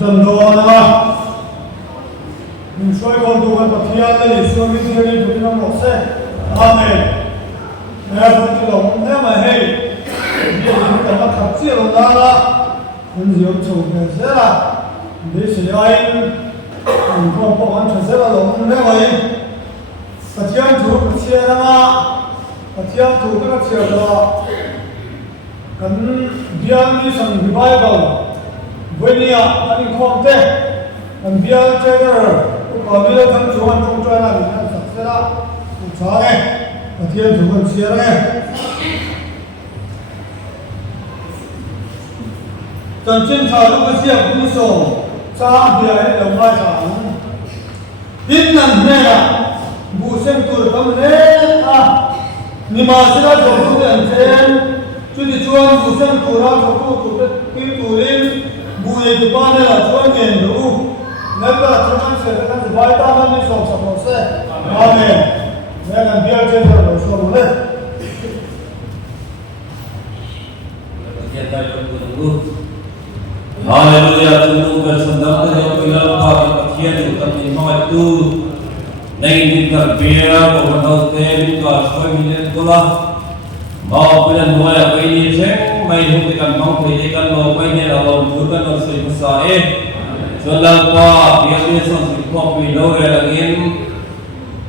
trần đồ là mình xoay con tụกันปะเทียนเลยส่วนวิธีนี้ผมต้องบอกเส้อาเมนแม่ผมจะหลงแม่มาให้เดี๋ยวผมจะมาขับเสียลงน้ำละผมจะยกชูเงินเสียละเดี๋ยวเสียไอ้ผมก็ป้องกันเสียละหลงแม่ไว้ปะเทียนถูกปะเทียนนะปะเทียนถูกก็เสียละกันเบียร์มีสังวิบายเบาวันนี้อันนี้ความเต้กันเบียร์เจอก็มีเราทั้งชวนทุกใจนะมีทั้งสักเสละทุกชายปะเทียนถูกกันเสียเลยจนจิ้มชาลูกเสียผู้ส่งจ้าเบียร์ให้เราไม่สั่งดินนั่นแม่ละบูเซนตัวทำเล่อ่ะนิมาสิละจบทุกอย่างเช่นจุดที่ชวนบูเซนตัวเราจบทุกที่ตัวเล่นบูเอตุปานละชวนเงินรู้แล้วก็ชวนเสร็จแล้วก็สบายตาไม่ส่งสมองเสอาเมนแม่กันเบียร์เจอเราชวนเลยHaleluya tunggu bersandar dari pilar pada kakian utama imam itu Nengin terbiar berbentuk tem kasih minyak gula mau pilar dua ya ini ceng main hutikan mau hutikan mau mainnya lawan bukan harus besar Soalnya biar biasa sekolah pilar lagi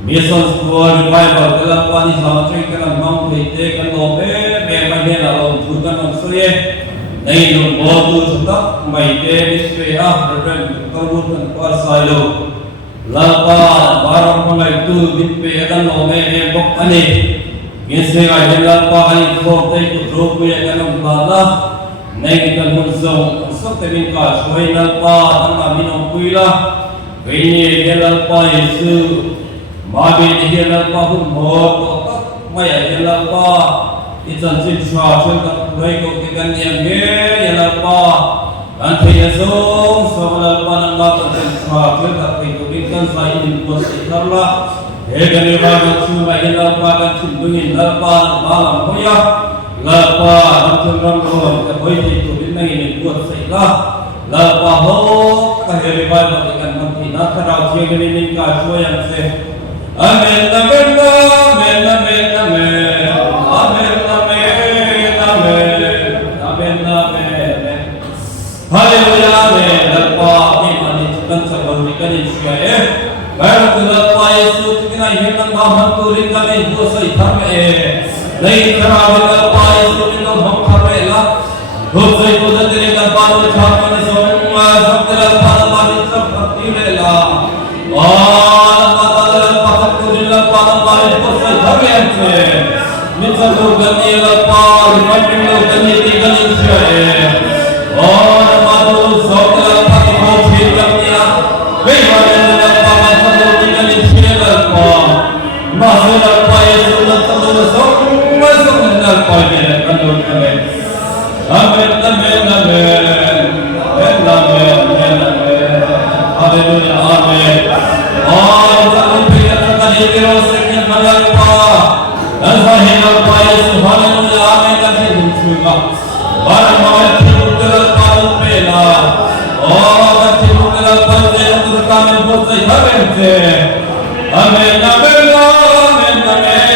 biasa sekolah di Bible dalam pani sama cengkeran mau hutikan mau mainnya lawan bukan harus नहीं लोग बहुत दूर तक मैंने इसके रेफरेंस करबूतन पर साइलो लापा बारह मंगल तू दिन पे अदन लोगे ने बकने किसे का ये लापा कहीं खोते तो रोक में अगर हम बाला नहीं कर मुझसे सब तेरे का शोई लापा तंगा मिनो कुइला वही ये लापा इस माबे ये लापा हम बहुत तक मैं ये लापा Isan siswa sudah mulai kokikan yang apa nanti esok sekolah panambah siswa sudah kokikan saya ini positiflah dengan ibadah sudah yang apa kan sindungin apa malam koya apa nanti ramai keboi kokikan ini buat saya apa ho kahir ibadah kokikan nanti nak kerja ini nikah show yang se amin amin amin amin amin amin Haleluya amin lepa iman itu sebab ikan Israel baru lepa Yesus kita hilang bahan turin kami dosa kami lain kerana lepa Yesus kita mengkhawatir dosa itu jadi lepa kami semua sampai lepa kami seperti lela lepa turin lepa kami dosa kami minta Tuhan lepa minta Tuhan ikan Israel Amin amin amin amin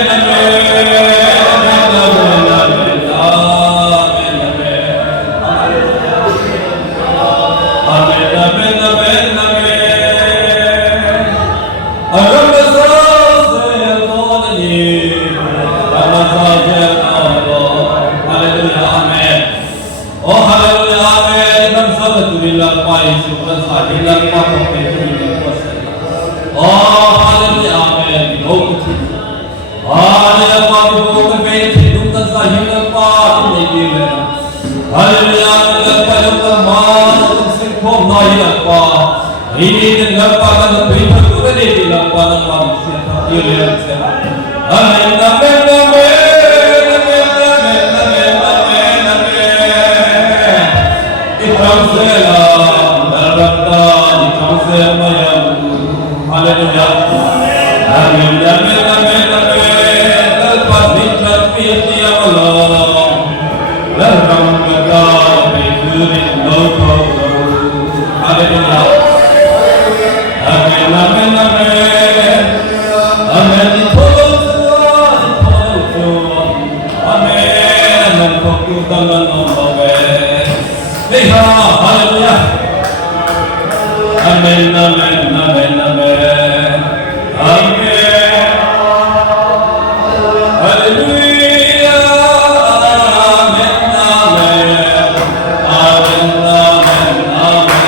Hallelujah. amen, amen, amen. Amen. Hallelujah. Amen, amen. Amen, amen, amen, amen.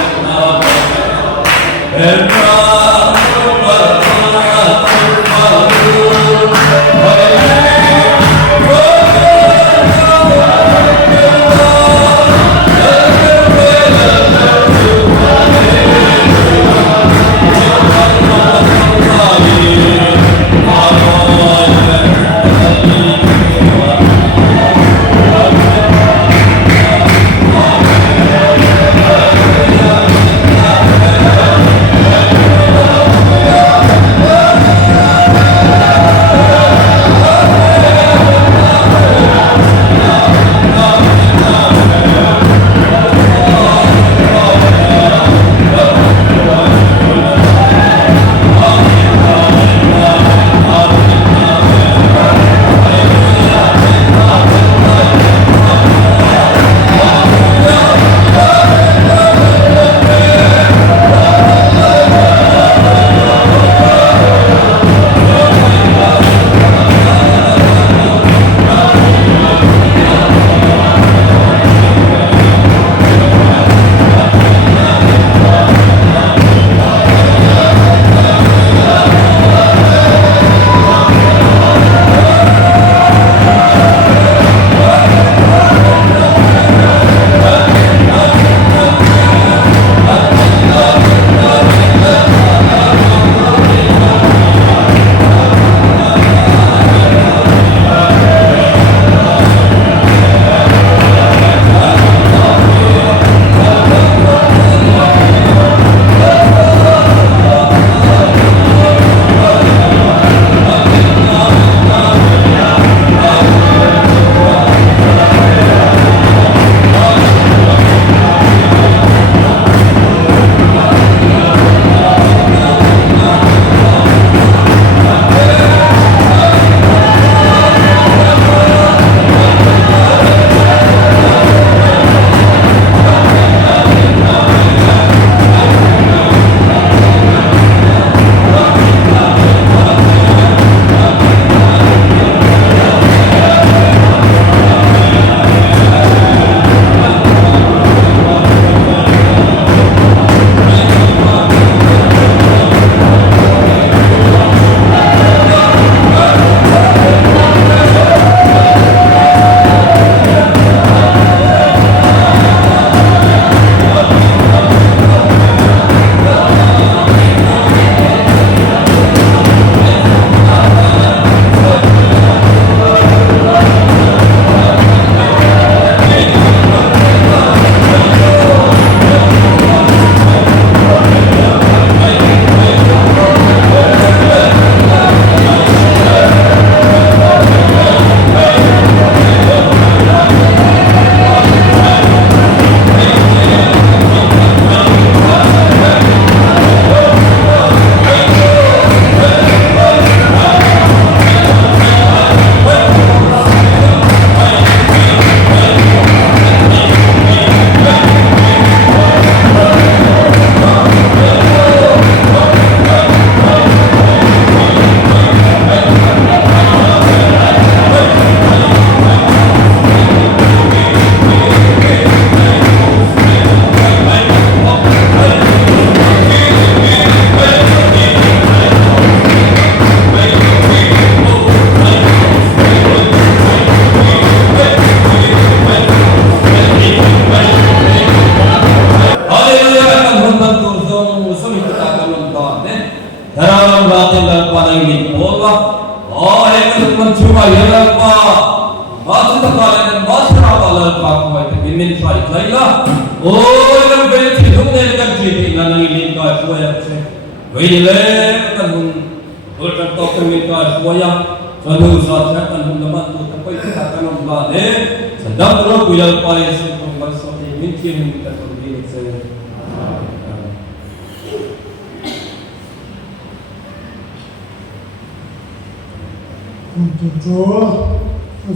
Chúa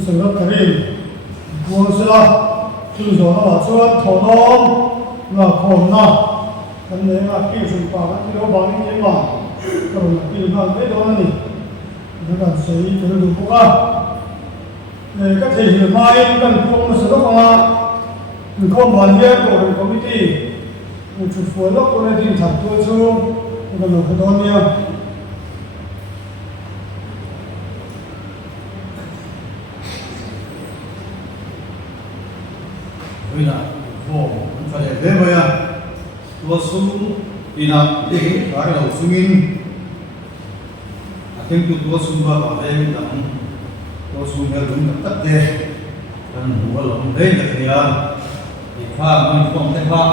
sự rất thầy vua sẽ là chư gió nó bảo chúa thổ nôm là khổn nó kan ne ma ki sun pa kan lo ba ni ye ma ko na ki ma be do ni da kan sei ko du ko ka ka thei hi mai kan ko ma sa ko ma ko ma ye ko committee mu chu fo lo ko ne din thak to chu ko no ko do ni bây giờ phổ phải để thế bây giờ tua sung thì là để cái đầu sung in thêm tua sung vào bảo vệ là tua sung theo đúng tất thế cần mua lòng đấy là thì pha mình không thể pha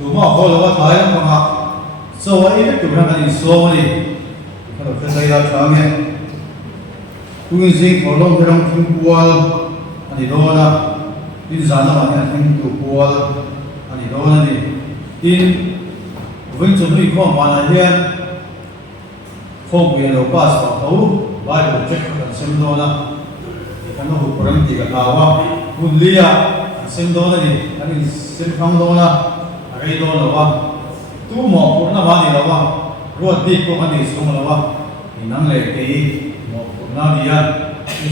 tụi mà họ là có thái không ạ sau ấy tụi nó cái gì sau đi cái đầu cái dây là sao nghe tụi gì họ lòng cái lòng chung qual anh đi đâu na tin rằng là anh em tụ qual anh đi đâu này tin vẫn chuẩn bị không mà là hiện không bị đâu pass vào đâu vài bộ check cần xem đâu na thì cái nó hụt problem thì cái nào á hụt lia xem đâu này anh xem không đâu na cái đâu là vâng tu mỏ cũng là vâng thì là vâng rồi đi cũng anh đi xuống là vâng thì năng lực cái mỏ cũng là gì á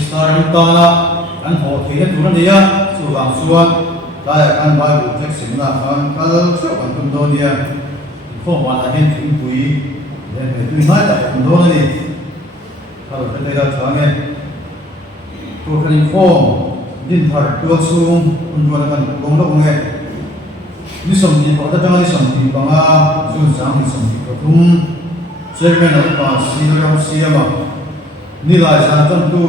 start chúng ta là anh họ thì cái tụi nó đi á su vàng suan cái anh bài bộ check xem là anh cái số còn cũng đâu đi á không mà là hiện chính quý để tụi nó tại cũng đâu này kalau kita dah tahu ni tu kan form din thar tu sung untuk akan gong lo nge ni som ni ko ta tang ni som ni ba nga zu sang ni som ni ko tum chairman of pa si lo yang si ma ni lai san tan tu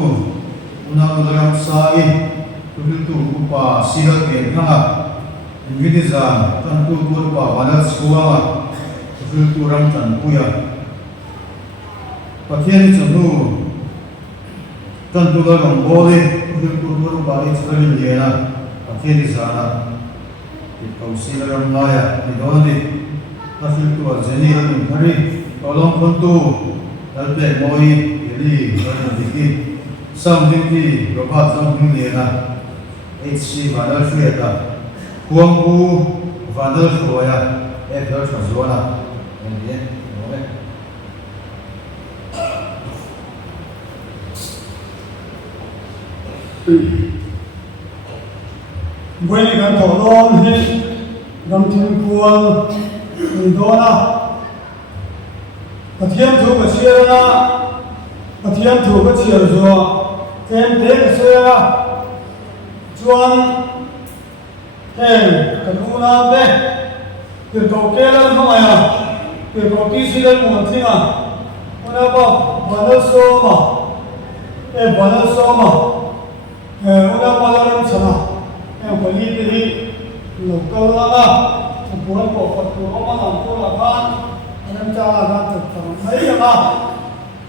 una lo yang sai tu tu ku pa si lo ke thanga ni ni za tan tu ku pa wa na suwa tu tu ram tan pu ya Pathian chunu tan tu ga gong bo le tu tu ba le chali le na pathian ni sana ti kausi la ram la ya ni do ni pathian tu a jeni ra ni thari kolom kon tu dal be moi li ra ni ki sam ding ki ro ba sam ding le na hc ba dal shue ta huang pu va dal shua ya e dal shua na ni ye với cái thổ đôn thì năm thiên quân thì đó là cái thiên thủ cái chia là cái thiên thủ cái chia rồi em thế cái chia là chuan em cái cu na đấy cái cầu kia là không ai à cái cầu kia xí là một thiên à con nào bảo vẫn là số mà em vẫn là số mà una palaran sana em có lý thì lục câu là buồn của Phật của ông mà làm cô là con em cha là thực phẩm mấy mà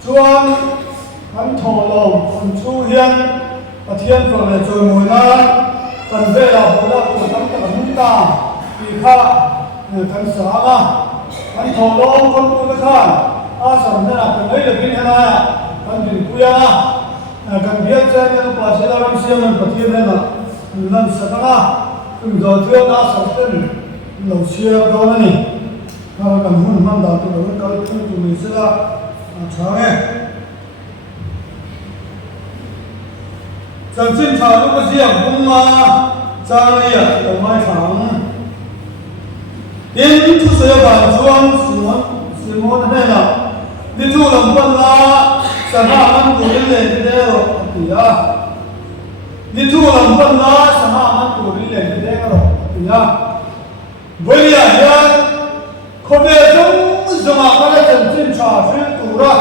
chuan hắn thổ lòng còn chu hiên và thiên phật này rồi mùi na cần về là hồ đạo của tâm cả chúng ta vì kha cần xả mà hắn thổ lòng con cô cái kha sản thế là cần lấy được cái này cần tiền kuya kan biar saya ni pasal orang siapa yang bertiada na, nan sekarang kemudian na sampai lalu siapa orang ni, kalau kan hun mana tu kalau tu misalnya cakap, jangan cakap tu siapa pun cakap ni ya, tu mai cakap, ini tu saya bantuan semua ni na, ini tu lampan na. Samaman kurin le dero tiya ni tu lam ban na samaman kurin le dero tiya bolia ya khobe jong zama kala chen chen cha ju tu ra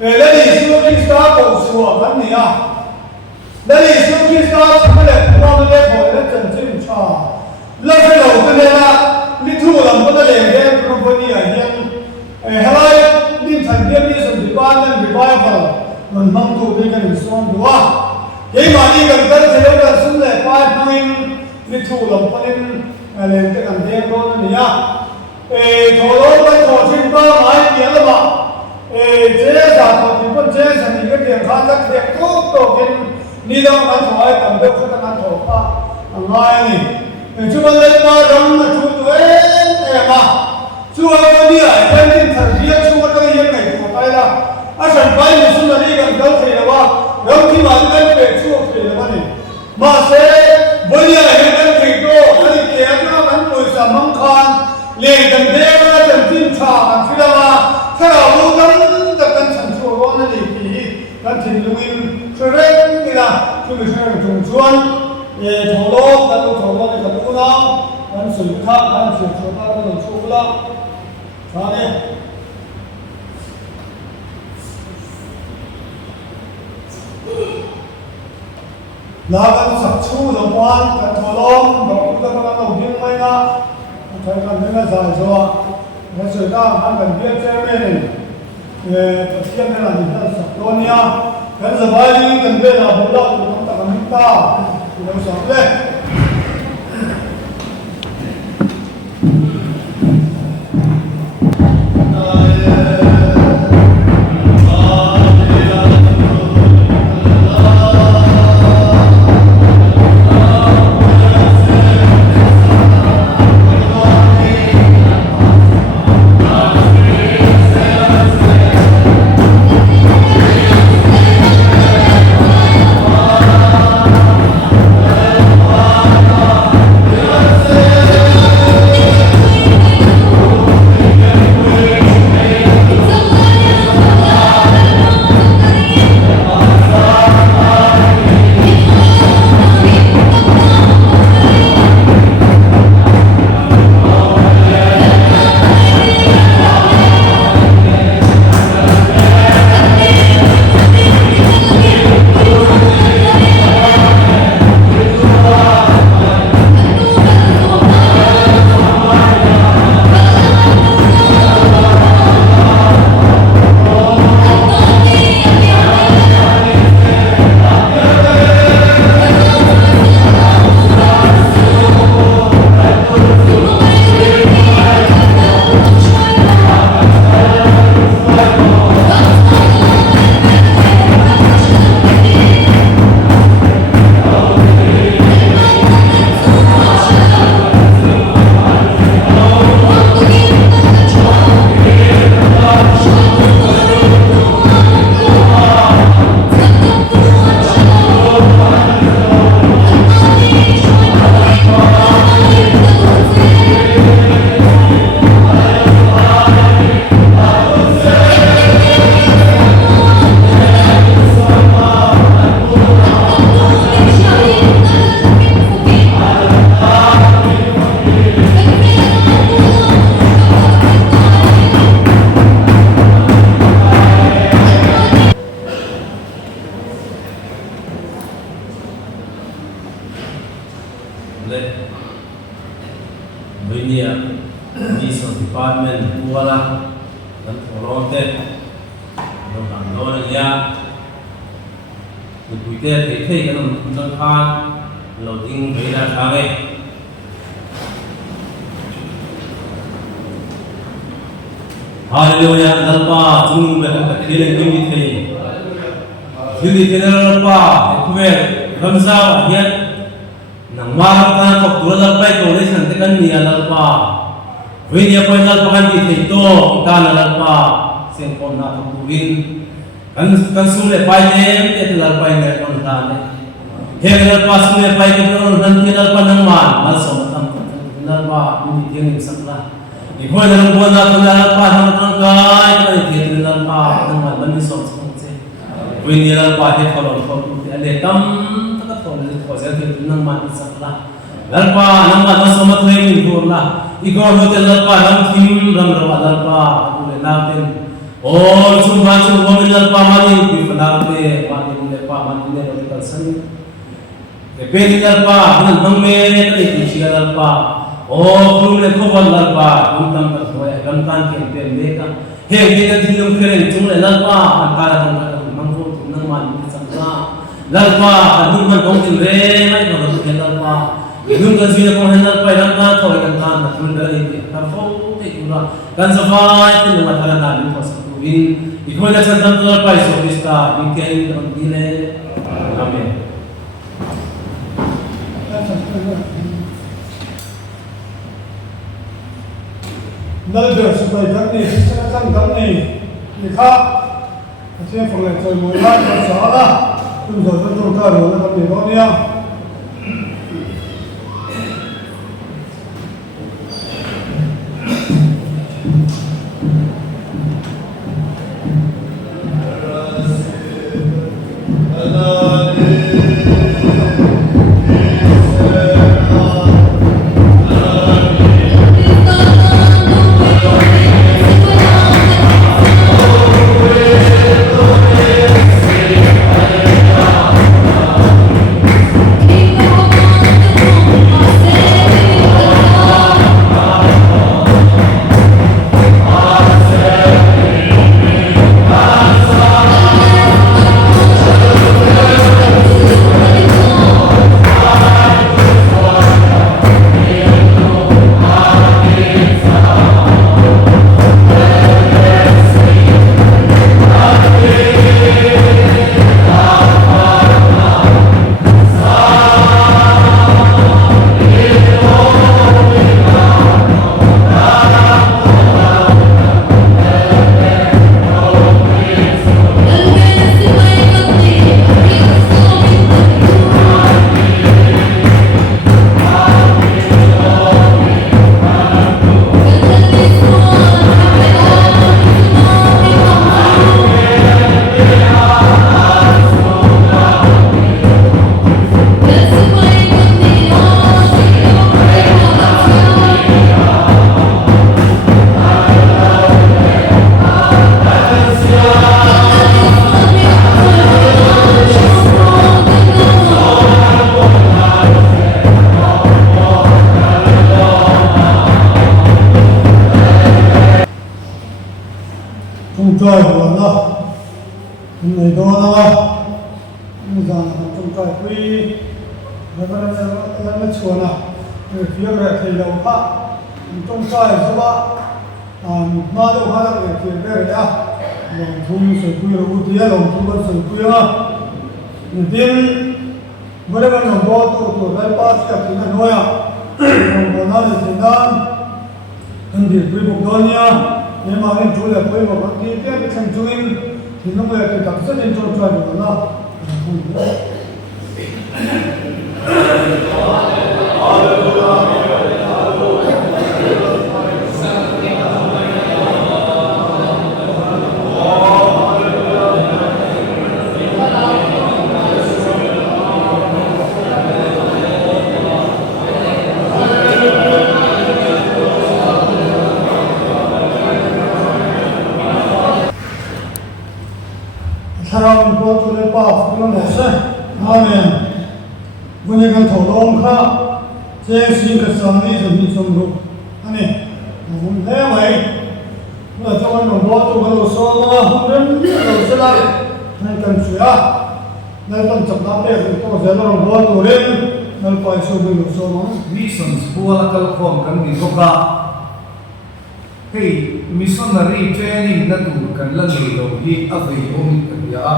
le ni su ki sta ko su wa ban ni ya le ni su ki sta cha le ko le ko le chen chen cha la fe lo ke le la ni tu lam ban le de pro bolia ya helai din than biam ni som dipan revival non mang tu be kan son dua ye ma ni kan tar se lo sun le pa main ni thu lam panin le te kan de ko ni ya tholo ba tho chin ba mai ni la ba je sa tho ti pa je sa ni ke tiang kha tak de ko to kin ni lo kan tho ai tam de ko kan tho pa ngai ni chu ba le ma ram na chu tu em à chúa có đi ở bên trên thần riêng chúa có đi ngày của tay là à sản bay thì chúng ta đi gần đâu thì là ba đâu khi mà anh về chúa thì là ba này mà sẽ với đi ở bên thì cô anh thì kéo cho anh ngồi sắm măng khan liền gần đêm là gần tin trà anh khi là thế là vô tâm tập căn sản chúa đó này thì căn thìn lưu in rồi đấy thì là chúng mình sẽ trồng chuôn thổ lô ta thổ lô thì tập nó anh sử dụng khác anh sử dụng ta nó làm chuột lắm sao đây là anh sắp chu đồng quan anh thổ lô đồng ta nó làm những mấy na thấy cần những cái giải rồi anh sử ta anh cần biết xem này tập xem này là những cái sắp luôn nha cái giờ bay đi cần biết là bố lợn của chúng ta làm chúng ta thì nó sáng lên department kuala dan foronte dan tangan ya Kuite thei kan nang khan loading veila thage Hallelujah dalpa chung be khile ding thei Hili dalpa ekwe ramza hian nang mar ta tok tur dalpa to le san te kan ni dalpa Venia point dalpa kan ni thei to kan dalpa sen kon na to win kan sule pai ne te dalpa ne kon ta ne he dalpa sule pai ke no nan ke dalpa nang man mal so tam dalpa ni tiang ni sakla ni hoi dalam buat nak dalpa ham tang kai kai te dalpa nang man ban ni so Vini dalpa he kalau ada tam tak tahu ni kau saya tu nang mati sakla. Dalpa nang mati masuk mati ni purla. Ikor hotel dalpa nang tim ram rawa dalpa aku le naten. Oh cuma mobil dalpa mati di penarte mati ni dalpa mati ni hotel sen. Kepedi dalpa nang me ni sia dalpa. Oh belum le kau dalpa untam tak tahu gantan kenten mereka. He kita dilum keren cuma dalpa antara man sakla lalpa adun man dong tin re mai no du ken lalpa dun kan sina ko handal pai ram ka thoi kan kan na dun da ni ta fo te ura kan savai tin ma thala na ni pas tu in ikoi la chan tam lalpa so vista in ken on dile amen nal ber su bai kan ni sa kan kan ni ni kha che phong le choi mo la ka sa la tu zo zo ta ro la ka ni ro nia trai của nó người đó nó rằng trong trai quy nó chuồn à người phía về thì đầu khác trong trai số ba mà đâu hai người phía về à lòng thùng sợi quy là ưu tiên lòng thùng vẫn sợi quy à đầu tiên với cái lòng bò tụ cái ba sẽ thì nó nói à lòng bò nó thì nó thân thể quy bụng đó nha nhưng mà mình chủ là quy bụng cái cái thành trung thì nó mới cái cảm xúc trên trong trai của nó 사랑은 그것들의 바 그런 것에 아멘 분야가 도롱카 제신그 상이 점이점으로 아니 내와이 나 저건 뭐도 그러서 그런 것이라 난 주야 난 접답해 또 제대로 뭐도 난 빠이서 그러서 missions buala kalkhom kan ni koka hey missionary training na tu kan la nei lo hi avei om kan ya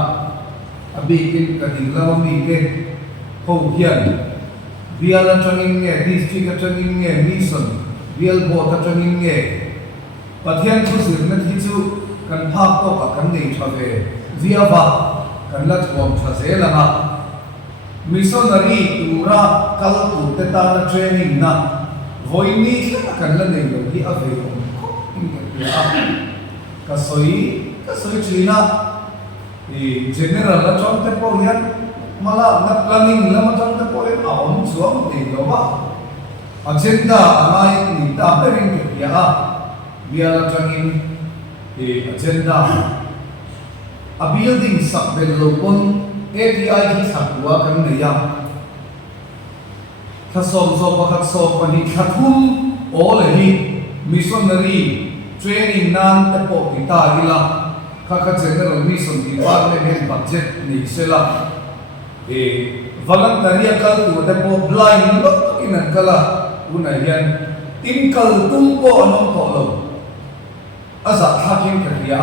abi kin kading la mi ke ho hian biala training nge district training nge mission bial bo ta training nge pathian thu sir na thi chu kan phak to ka kan nei thave via ba kan la thom tha se la na missionary tura kal tu te ta na training na voini kan la nei lo hi avei om kasoi china general la chom te po hian mala na planning la ma chom te po le aom chuam te lo ba agenda anai ni ta perin ke ya bia la changin agenda a building sak bel lo kon API hi sakwa kan ne ya khasom zo pakhat so pani khathum all hi missionary training nan te po kita ila kha general mission department budget ni sela volunteer kal tu te po blind lot in kala una yan tim kal tum po anom to lo asa hakim ka ya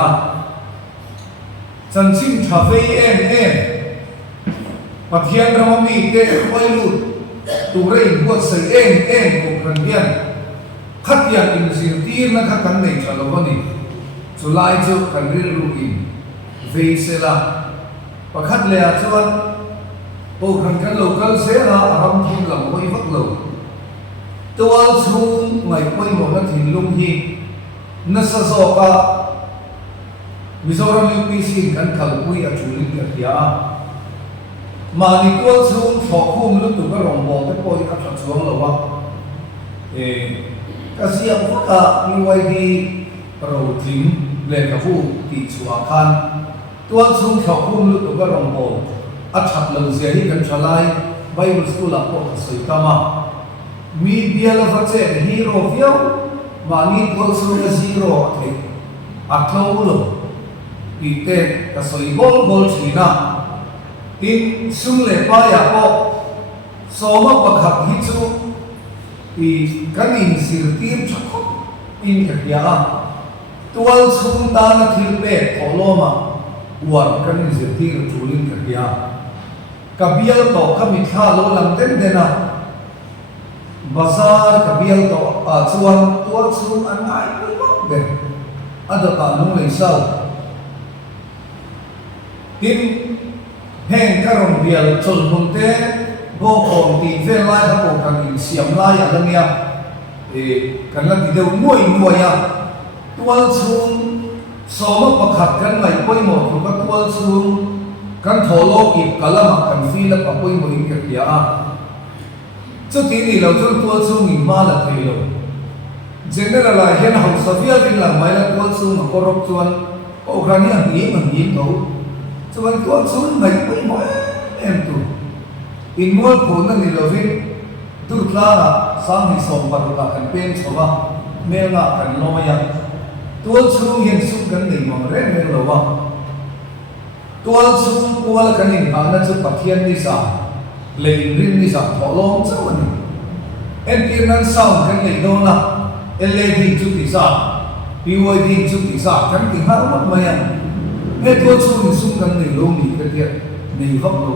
chanchin thave em pathian ramami te khoilu tu rei buat se em ko kan bian khát tiền in riêng tiền là khát cắn này trả lâu hơn đi số lại cho cần riêng lưu in về sẽ là và khát lẻ cho anh ô cần cái lâu cần sẽ là làm thiên làm quay vắt lâu tôi xuống ngày quay một nó thì lung hi nó sẽ so cả Mizoram UPC kan kalpui a chulin ka tia ma ni tual chung thokhum lu tu ka rongbo te poi a tha chuang lowa ka sia ka UID ro tim le ka fu ti chua khan tual chung thokhum lu tu ka rongbo a thap lo zia hi kan thalai Bible school a po soi tama mi biala fa che hero viau ma ni tual chung a zero the a thau lo ite ka soi bol china in sung le pa ya po so ma pakhat hi chu i kan in sir tim chakho in ka ya tual chung ta na thil pe tholoma war kan in sir tir chulin ka ya ka bial to ka mi tha lo lam ten dena bazar ka bial to a chuan tual chung an ai lo be ada ka nung le sau tin heng karong bial chol munte bo khom ti vel lai ha ko kan in siam lai ya lamia kan la ti deu nuai ya tual chung so ma pakhat kan ngai poi mo ko ka tual chung kan tholo ip kalama kan fi la pa poi mo in ka ya chu ti ni lo chu tual chung ni ma la thei lo general la hen hau savia din la mai la tual chung ma korok chuan o khani ang ni to chuan tual chung ngai poi mo em tu in mol phone na ni lovin tu tla sang ni som par la kan pen chowa mel na kan lo ya tual chung yen su kan nei mo re mel lo wa tual chung kual kan in ha na chu pathian ni sa le rin ni sa tholom chu ni en tir nan sound kan nei do na ele di chu ti sa PYD chu ti sa kan ti ha mat ma ya he tual chung ni su kan nei lo ni ka tia nei vak lo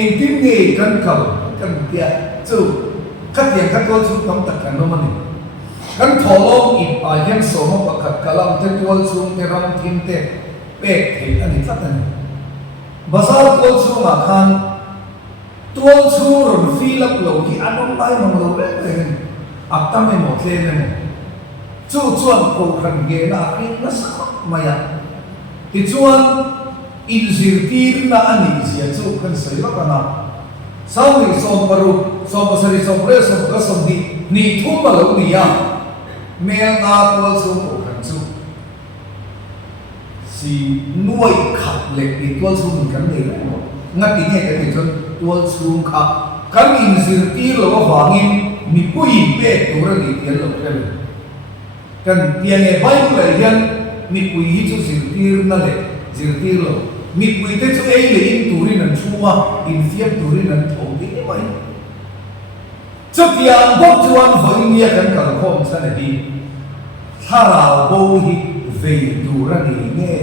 en tim ni kan tia chu khát tiền khát tual chung tam tak kan lo ma ni kan tholom in a hian so ma pakhat kalam te tual chung te ram thim te pek the ani tlat ani bazar tual chung a khan tual chung ron fill up lo ki anom lai mang lo le aktam me mo tle me chu chuan ko khan ge na rin na sa maya ti chuan in zirtir na ani sia chu kan sai la kana sau ni som paru som pasari som pre som ka som ni thum ma lo ni ya me na tual chung ko khan chu si nuôi khát lệ thì tual chung kan nei la ngat ti he ka ti chon tual chung kha kan in zirtir lo wangin mi pui pe tu ra ni tian lo ka kan tiang e bai ku le hian mi pui hi chu zirtir na le zirtir lo mi pui te chu ei le in turin an chuma in fiam turin an thong ti mai chu tiang bok chuan voi nia kan kal khom sa ne di thara bo hi về tu ra ni nghe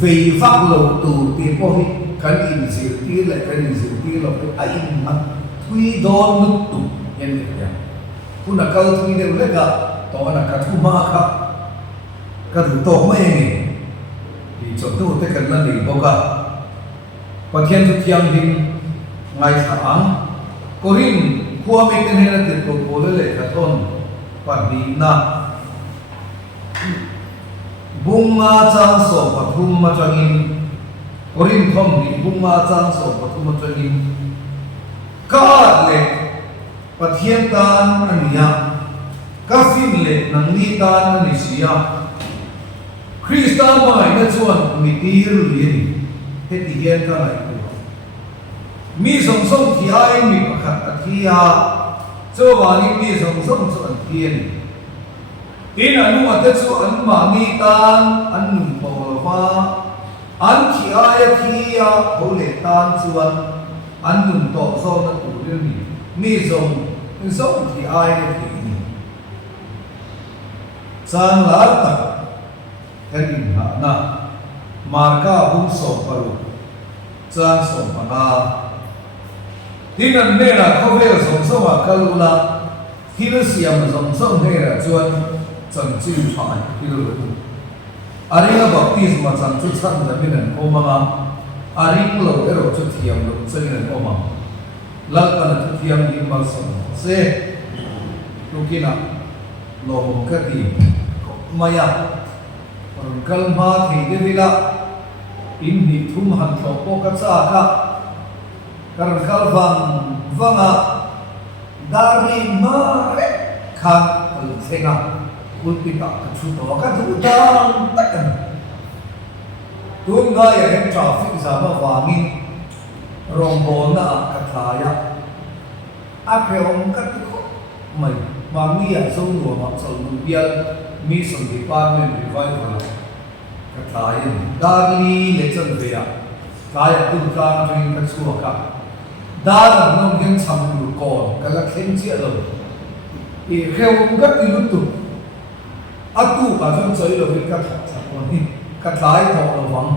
về pháp lộ tu tiền po hi kan in zirtir le kan in zirtir lo ai in man thui don nut tu yen ya kuna kal thui de le ga to na ka thu ma kha ka du to mai ni di chot tu te kan na ni bo ka pathian tu thiam hin ngai thang korin khuwa me ten he na te ko ko le ka thon pa di na bunga chang so pathum ma changin korin thom ni bunga chang so pathum ma changin ka le pathian tan ania ka fin le nang ni tan ani sia Christian mai na chuan mi tir lin he ti gen ka lai ku mi song song thi ai mi pakhat a thi ha cho wa ni mi song song chu an thi ni tin anu ma te chu an ma ni tan an nun pol wa an thi ai a thi ya ho le tan chuan an nun to so na tu ri ni mi song thi ai a thi ni sang la ta kan in ha na marka bung so paru chang so pana tin an ne na kho ve so so ma kalula khi nó siam dòng sông hay là chuan chân chim phải khi nó lụt ari na baptism ma chan chu chan da min an omanga ari lo ero chu thiam lo chen an omang lal pan chu thiam ni mal som se lukina lo ka ti maya on kalma thi de vila in ni thum han tho ko ka cha ka karan kal vanga dari ma khan al thenga ulpita ka chu to ka thu dang takan tun ga ya hem traffic zama wangin rombo na ka thaya a khreom ka tu mai mangi ya so no ma so nu bial mi som department revival ka thaya darli lechan ve ya kaya tu ka train ka chu ka dar nom gen cham lu ko ka la khen chi lo e khreom ka ti lu tu atu ka thon choi lo vi ka tha ko ni ka thai tho lo wang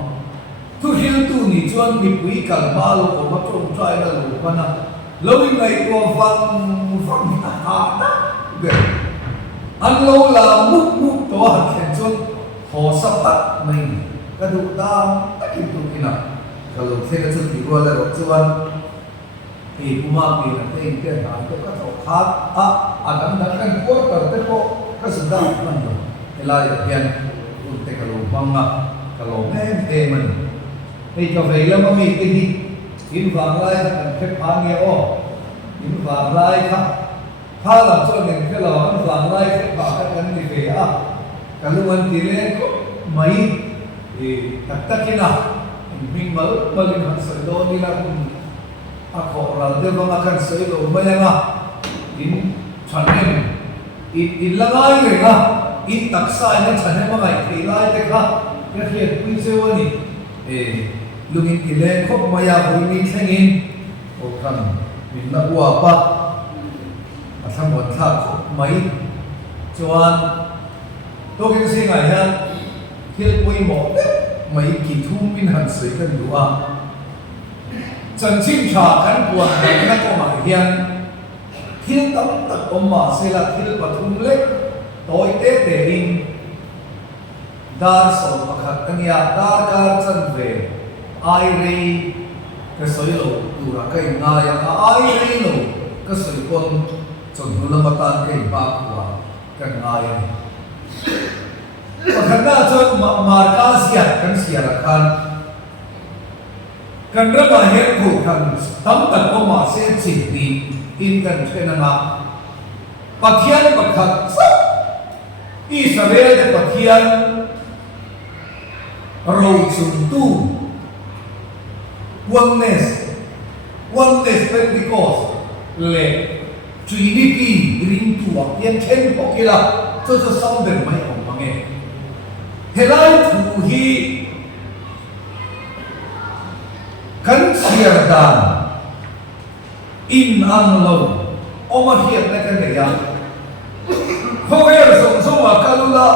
tu hil tu ni chuan ni pui kal ma lo ko ma tong trai na lo pa na lo in nei ko wang ha na be an lo la muk to ha khen chuan ho sa ta mai ka du ta ta ki tu ina ka lo the ka chu ti ko la ro chuan e kuma bi na te te ta to ka tho kha a dan dan kan ko te ko ka sa da man lo elai hian un te ka lo banga ka lo me man ei ka vei la ma mi te hi in wang lai kan khep pha nge o in wang lai kha pha la cho nen ke lo an wang lai khep pha ka kan ni ve a ka lu an ti le ko mai e tak takina min mal balin han sa do ni la a ko ra de banga kan sai lo ma ya in chanen in la ngai re na in taksa ina chane ma ngai thei lai te kha ka hian pui se wani e lungin ile khop maya bui mi thengin o kan min na wa pa atham wa tha khop mai chuan to kin se ngai ha thil pui mo mai ki thum min han sei kan duwa chan chim tha kan bua na ko ma hian thil tam tak omma se la thil pathum le toy te in dar so pakhat ania dar kar chan ve ai re ka soi lo tura kai nga ya ai re lo ka soi kon chon nu lama tan kai ba kwa ka nga ya pakhat na chon mar ka sia kan sia ra khan kan ra ma he ko kan tam tak ko ma se chi ni in kan thena na pathian pakhat Israel de Pathian Rau Chung Tu Oneness Pentecost Le Trinity Ring Tu Yen Chen Pokila Cho Sam Den Mai Ong Mange Helai Thu Hi Kan Siar Dan In An Lo Oma Hiat Na Kan De Yang However, song a kalula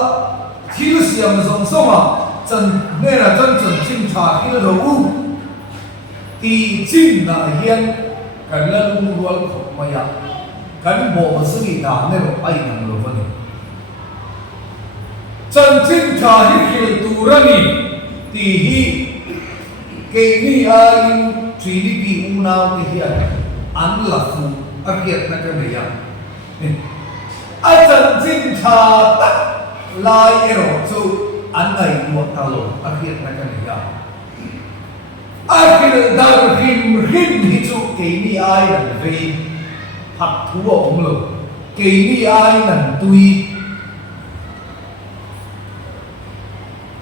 Hilsiam song chân nera chân chim cha hil ro u ti chim na hian kan la lung rual khop maya kan bo sgi da ne ro ai nang lo vani chân chim cha hil turani ti hi ke ni ai chili bi una ti hian an la fu a hiat na ka me ya a chân chim cha ta lai ero chu an ai nuột ta lo a hiat na ka me ya akhir dar him hi chu ke ni ai nan ve hak thu ong lo ke ni ai nan tui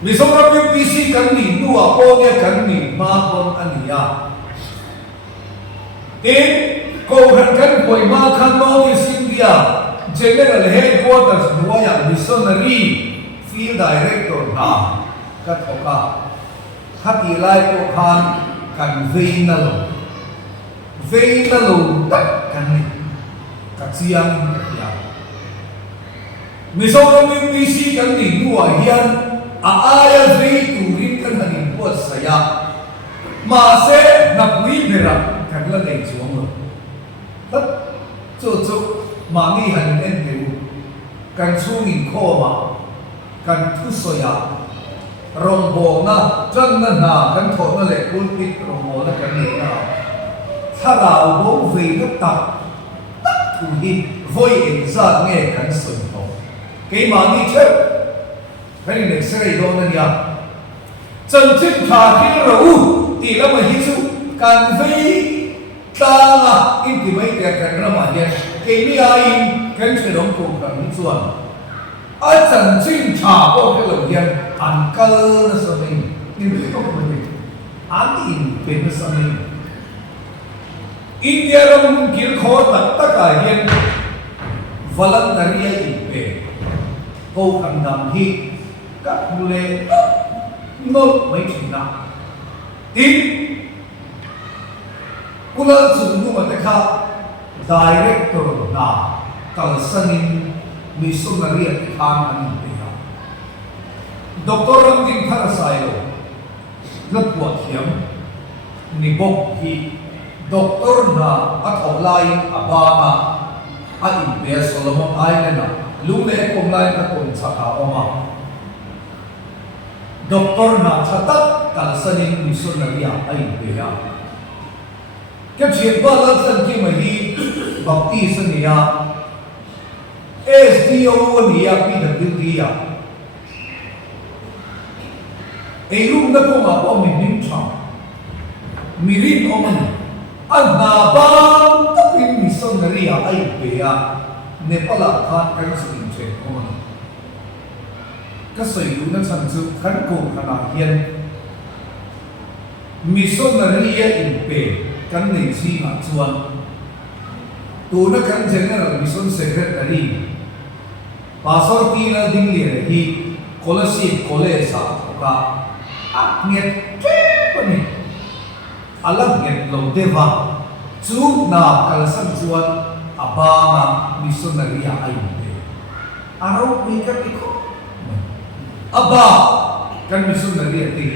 mi som ra pc kan ni nuwa po ne kan ni ma kon ania te ko kan poi ma khan no ni India general headquarters nuaya missionary field director na ka thoka hati lai ko khan kan vein na lo tak kan ni ka chiang ya mizoram pc kan ni nuwa hian a aya vei tu rin kan hanin puat saya ma se na pui bera kan la nei chuang lo tat chu mà nghi hành em hiểu cần su nghìn khô mà cần thứ soi à rồng bồ na chân na na cần thọ na lệ quân ít rồng bồ na cần gì nào thà đạo bố vì đất tập thu hi voi in ra nghe cần soi thọ cái mà nghi chết cái này sẽ gây đau nên ya chân chính thà khi rồi thì là mà hi su cần phải ta là in thì mấy cái cần là mà hiện cái này ai cần phải đóng cùng cần hi suan ở chân chính thà có cái lời hiện ăn cơ nó sao mình in thì không có mình ăn in bên nó sao mình India ram kil kho tất cả hiện voluntary in về câu khăn đam hi các lệ nốt mấy chuyện nào tin kula dùng mà ta director na kalsanin missionary at khan ani beha doctor ram din thara sayo lat buat hiam ni bok hi doctor na atholai abama a in be Solomon Island na lule komlai na kon chaka oma doctor na chatat kalsanin missionary a in beha cái chuyện ba lần dân khi mà đi học đi sinh nhỉ SDO nhỉ PWD à ấy lúc đó cũng mà có mình nín chọn mirin ông anh na bang tất nhiên mình sống nơi à ai về à Nepal là cái sự hình thành ông cái sự lúc đó sản xuất khán cùng khán hiền mình sống nơi in về kan nei si ma chuan tu na kan general mission secretary pastor ti na ding le hi college sa ka nget ke pani alam nget lo deva chu na kal san chuan abama missionary ai be aro mi ka ko aba kan missionary ti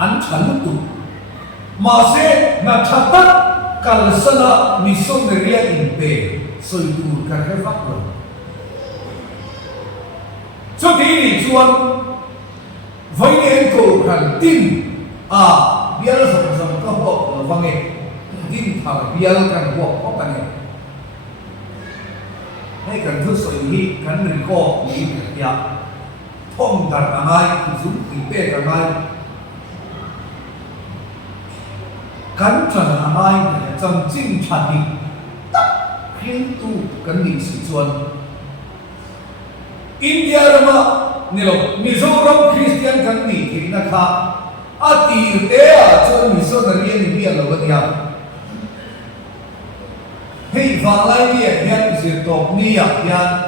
an chan tu mà sẽ na chatat kalsana missionary in be soi tu ka he fak lo cho thì ni chuan vai ne ko kan tin a bial sa ka ho lo wange tin tha bial kan ho ko kan ne hay kan thu soi hi kan ri ko ni ya thom dar angai zu ti pe ka ngai cẩn thận amai chân chính chặt đi tất khiến tu cần định sự chuẩn India mà nilo Mizoram Christian cần định thì na kha ati te a cho missionary ni bia lo vậy à hey vang lai ni hian zir top ni ya hian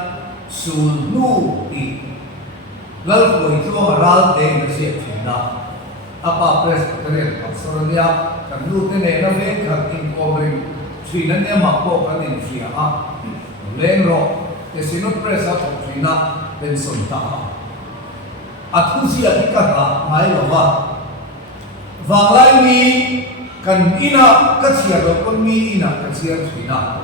sul nu ti lal khoi cho ral te na se thina apa presbyterian pastoria kan lu te ne na ve kan in covering three nan ne ma ko kan in three a leng ro te sinot press up three na ben son ta a thu si a ka ha mai lo wa wang lai mi kan ina ka chia ro kon mi ina ka chia three na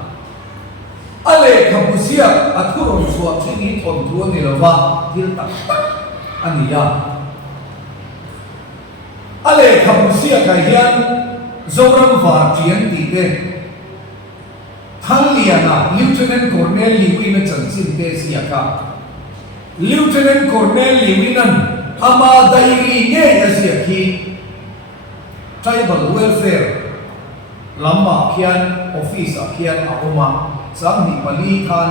ale khapusia a thu ro so thi ni thon thu ni lo wa thil tak ani ya ale khapusia ka hian zoram va tian ti te thaliana lieutenant colonel liwin chan sin te sia ka lieutenant colonel liwinan ama dairi nge asia ki tribal welfare lama khian office khian ahoma sam ni pali khan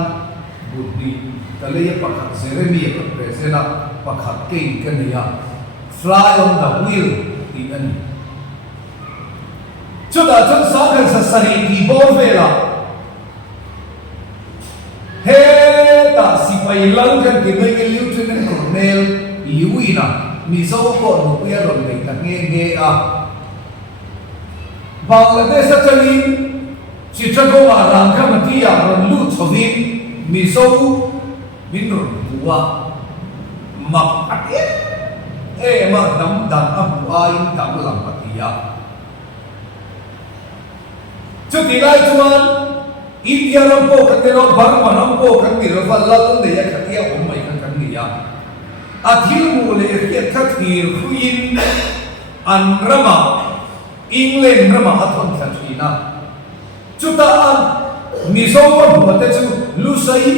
buddi kalaya pakhat jeremy presena pakhat ke kania fly on the wheel ti ani chuda chun sa kan sa sari ki bor vela he ta si pai lang kan ti me lieutenant colonel liwina mi zo ko no pia ron nei ta nge a Bangladesh chali si chago ma rang ka mati ya ron lu chovin mi zo min ron buwa mak ati ma dam dan abu ai dam lam mati ya chu ti lai chuan India rampo kan telo Burma rampo kan telo valal de ya khatia mai kan niya athil mu le ya khatir huin an rama England rama athon khatina chuta an mizoram bote chu lusai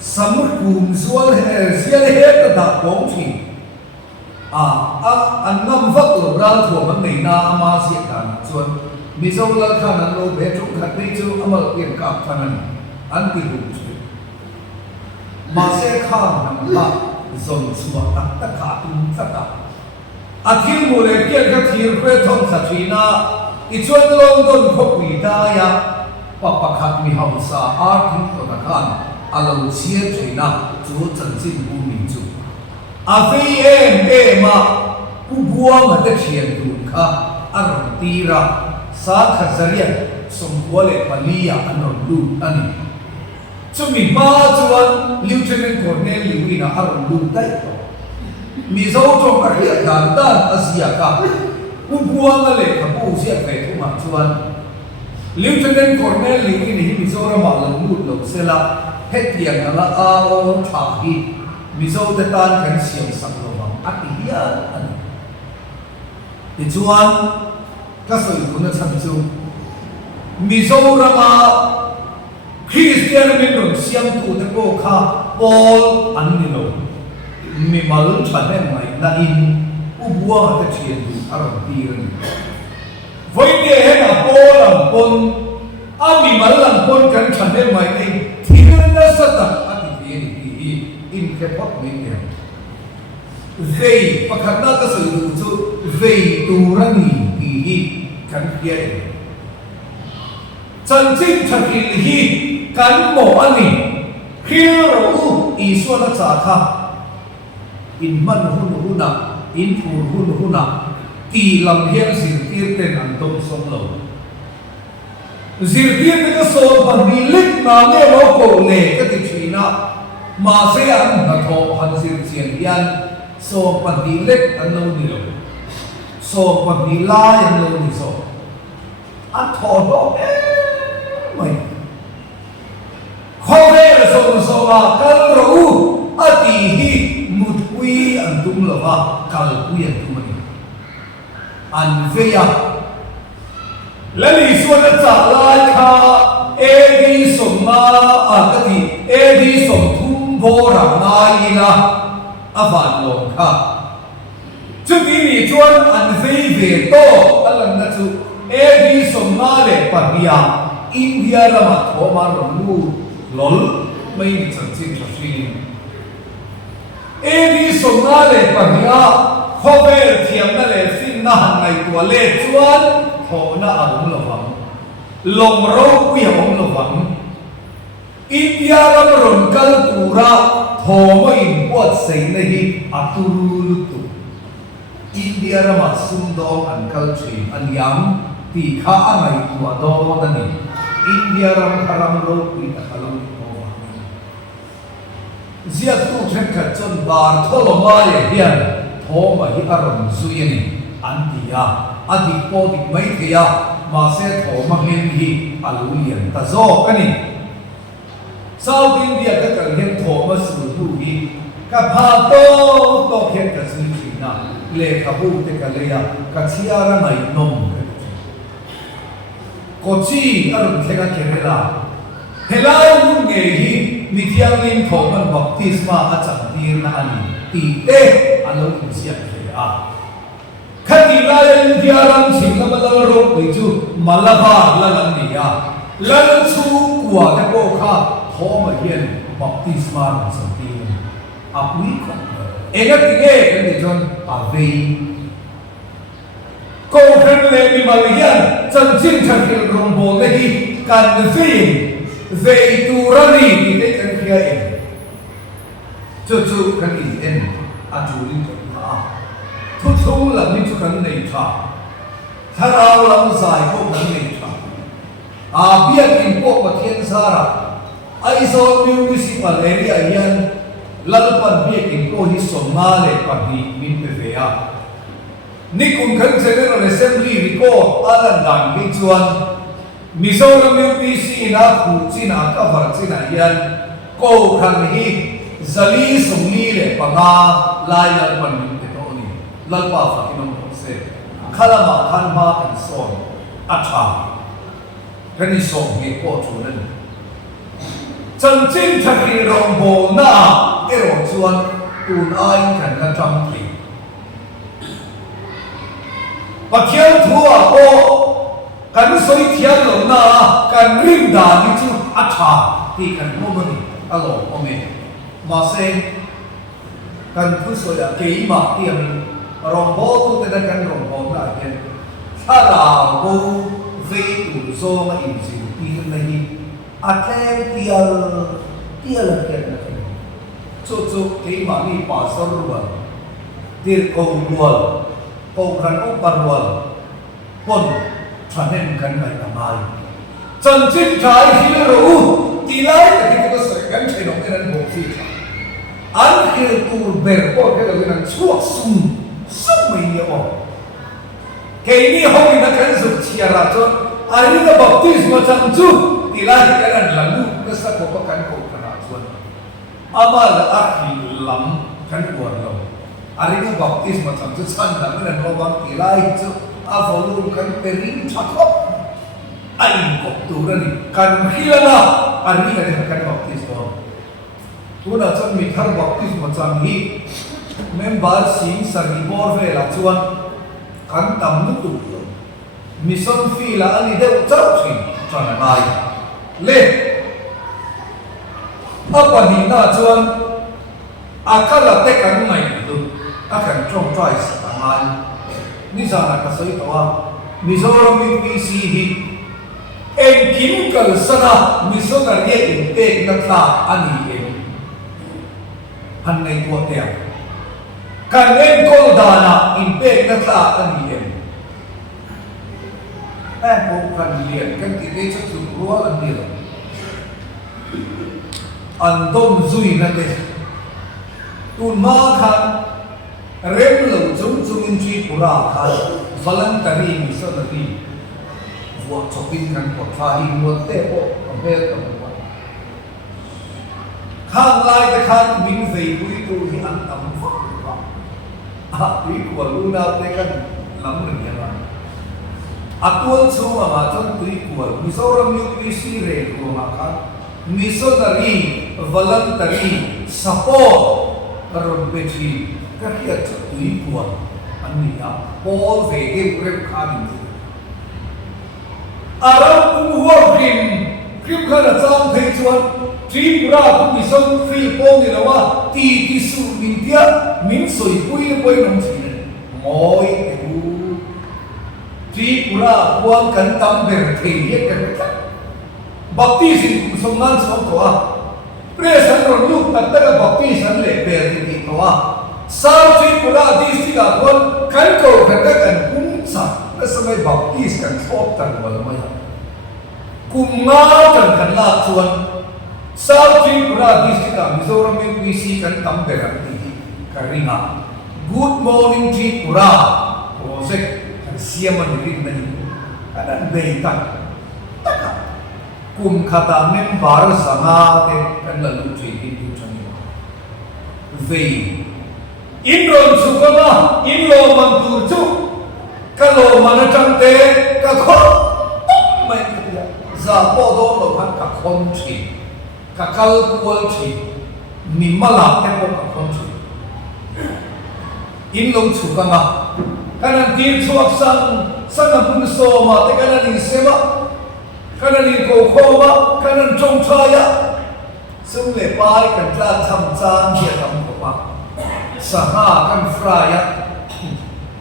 samur kum zual he sial he ta da bong thi an ngam vak lo ral tho man nei na ama si kan chuan Mizoram khan an lo be chung khat nei chu amal yen ka phanan an ti hu chu ma se khan nam ba zon suwa ta kha tum ta athil mu le kia ka thir kwe thon khathina I chuan London khopui ta ya pa khat mi hausa artin to na khan alo chia thina chu chan chin bu mi chu a vm ma ku bua ma ta thian tu kha aron tira sa khazaria somwale palia anon lu ani chumi ma chuan lieutenant colonel liwina aron lu dai to mizo chong ka ria dan dan asia ka ku bua ma le ka bu sia ve tu ma chuan lieutenant colonel liwina hi mizo ra ma lo lu lo sela het yang ala a o tha hi mizo de tan kan siam sak lo ma ati ya ani ti chuan kasoi kuna chamchu Mizorama Christian minun siam tu te ko kha all annino mi mal chane mai na in ubua te chien tu aron tiran voi de he na polam pon ami malang pon kan chane mai nei thiran na sata ati ni in ke pop ni ne vei pakhatna kasoi tu chu vei turani hi kan kia chân chính thật hi cán bộ anh đi khi rồi ý xuân đã trả khá in man hun na in phun hun na kỳ làm hiền diệt tiên tên anh đông sông lầu diệt tiên cái số bằng đi lịch mà nghe nó cổ lệ cái thị trường na mà sẽ ăn là thọ hành diệt tiền yên số bằng đi lịch anh lâu đi lâu số bằng đi lai anh lâu đi số anh thọ đó mày khó về là số mà cần rồi ati hi mut quy anh tung là va kal quy anh tung mày anh về ya lấy lý xuân đã trả lại kha edi som ma cái gì edi som thum bo ra nai na avan long kha chút đi lý xuân anh về to anh làm na chú edi som ma le pahia India lama thoma rongu lol mai ni chanchin thashin edi somna le pahia khobe thiam na le sin na hangai tua le chuan thona aum lawang long ro pi aum lawang India lam ron kal tura thoma in wat sei na hi aturul tu India lama sundong an kal chin an yam ti kha angai tua do na ni India ram haram lo pi ta kalong ko zia tu chen kha chon bar tholo ma ye hian thoma hi aron zuyani antia adi po dik mai thia ma se thoma hen hi alulian ta zo kani South India ka kal hen thoma su lu hi ka pha to khen ka sin na le kha bu te ka le ya ka chia ra mai nom Kochi arun thega kerela helai mun nge hi mithiang lim thoman baptisma achang tir na ani ti te alo insia khea khati la yen diaram singlamala ro pichu malava lalan niya lan chu kwa te ko kha thoma hian baptisma achang tir apui ko ega tige kan jon ave cô khen lên đi mà liền chân chính thật hiện rồng bồ lên đi cần phim về tu ra đi thì đấy cần kia em chú cần ý em chú linh thuận ha thu là mình chú cần này cha thà rau làm dài cô cần này cha biết in cô mà thiên sa ra ai so municipal area yan lalpan biết in cô hi somale pagi min pe vea Nikun kan General Assembly report alan dan hi chuan มิโซรมิปีซีนักผู้จีนักกับจีนักยันก็ครั้งนี้จะลีส่งลีเลยปังอาลายลันมันเป็นตัวนี้ลัลปาฟักน้องเสกข้าละมาขันมาเป็นส่วนอัฐากันนี่ส่งให้พ่อชูนั่นจังจินทักรีรองโบน่าเอรองชวนตูนไอกันกันจำปีปัจเจียวทัวโอกันสวยเทียนหลงน่ากันริมดาที่จูอัฐาที่กันโมมันอารมณ์โอเมมาเซกันผู้สวยเกี่ยมาที่มันรองโบตุเตดันกันรองโบน่าเป็นถ้าเราโบเวตุโซมาอินซิที่นั่นนี่อาเทมเทียลเทียลเทียลนั่นเองจู่ๆเกี่ยมานี่ปัสสาวะตีร์โกรัวโกรันอุปรัวคนฉันเห็นกันไม่ทำไมจันจิตใจฮิลรูที่ไล่แต่ที่ก็สวยกันใช่น้องกันบอกสิอันคือตูเบอร์โก้ที่เราเรียกชั่วซุ่มไม่เยอะแค่นี้ห้องนักการศึกษาจนอันนี้ก็บอกที่สมัชจู่ที่ไล่กันหลังนู้ก็สักพวกกันโกขนาดส่วนอามาลอาคิลลัมกันกวนเราอันนี้ก็บอกที่สมัชจู่ฉันนั่งนั่งระวังที่ไล่จู่อาฟอลูกันเป็นริมชักบไอ้กบตัวนี้กันฮิลนะอันนี้ก็ได้กันบอกที่สมัชตัวนั้นจะมีทางบอกที่สมัชนี้เมมเบอร์สิงสรีบอร์เวลชวนกันตำนุตุมิสันฟีละอันนี้เดี๋ยวเจ้าสิจวนอะไรเล่อาปนิน่าชวนอาคาลเตกันไม่ดูอาการจงใจสตางานนี่จะนักศึกษามิโซรมิปีซีฮีเอ็งกินกันสนะมิโซนาเรียกเต็กนักลาอันนี้เองฮันในตัวเดียวกันเอ็งโคดานาอินเต็กนักลาอันนี้เองแม่พวกกันเรียนกันที่ได้จะถูกรู้อันเดียวอันต้มซุยนั่นเองตุนมาคันเริ่มหลงจุ่มอินทรีย์ปุราคันวอลันตารีมิสนารีวัวชอบกินกันปวดท้ายวัวเตะปวดเบลกับวัวข้างไล่แต่ข้างมินเฟย์ปุยตัวที่อันต่ำฟังว่าอีกว่าลูนาเตกันหลังหนึ่งอย่างนั้นอัตวันชั่วมาจนตุยกว่ามิโซรามิวิสิเรกัวมาคันมิสนารีวอลันตารีสปอร์ตรมเปชีก็เรียกตุยกว่าอันนี้อ่ะพอเวกเร็วข้ามินอารมณ์หัวกริมขนาดจำเพจวันจีบราคุณมิสันฟีโป้นี่ละว่าตีที่สุดมินเดียมินสวยปุยเลยปุยน้องจีนมอยเอวจีบราควงกันตั้มเบอร์เทียกันกันบัพติสิสมนันสมตัวเปรสันรลุตัดแต่กับบัพติสันเล่เบอร์ที่ตัวสาวจีบราดีสิกาคนกันโกกันกันกุ้งสัตและสมัยบัพติสกันชอบกันวันไม่กุมงากันลาชวนสาวจีบราดีสิกามิโซรามิวิสิกันตั้มเบอร์ที่การิงา Good morning จีบราโอ้เซ็กเสียมันริมนี่อันนั้นเบย์ตักกุมขตาเมมบาร์สังอาเตกันละลุจีอินดูชันยเวอินโรนสุกมาอินโรมันตูจูกะโลมันจังเตกะคนไม่ได้ซาโปโดโลพันกะคนชีกะคัลควลชีมิมาลาเตโปกะคนชีอินลงสุกมาkanan dir suak sang pun soma te kanan ni sema kanan ni ko khoma kanan chong chaya sum le pai kan tla tham chan dia tham ko pa saha kan fraya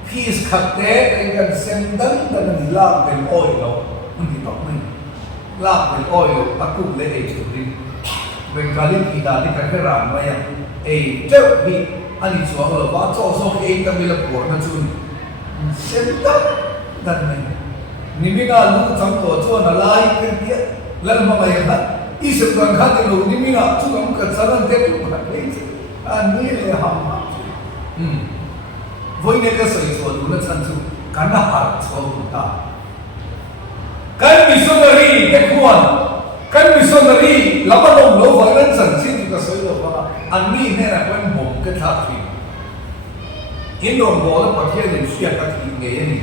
peace khatte kan sem dan dan la ben oi lo ni tok ni la ben oi lo aku le e churi ben kalin ida ni kan ran ma ya e cheu bi ani chuak lo ba cho so e kan mi la por na chun sentak dan nimina lu chang to chuan a lai kan tia lan ma mai ha i se kan kha te lu nimina chu kam ka charan te tu kha le an ni le ham ha voi ne ka soi chuan lu na chan chu kan na har chu ta kan mi so ri missionary lamanong lo varan san sin ka soi lo ba anni ne na kwan bom ka tha thi in ron bo la pathian ni sia ka thi nge ni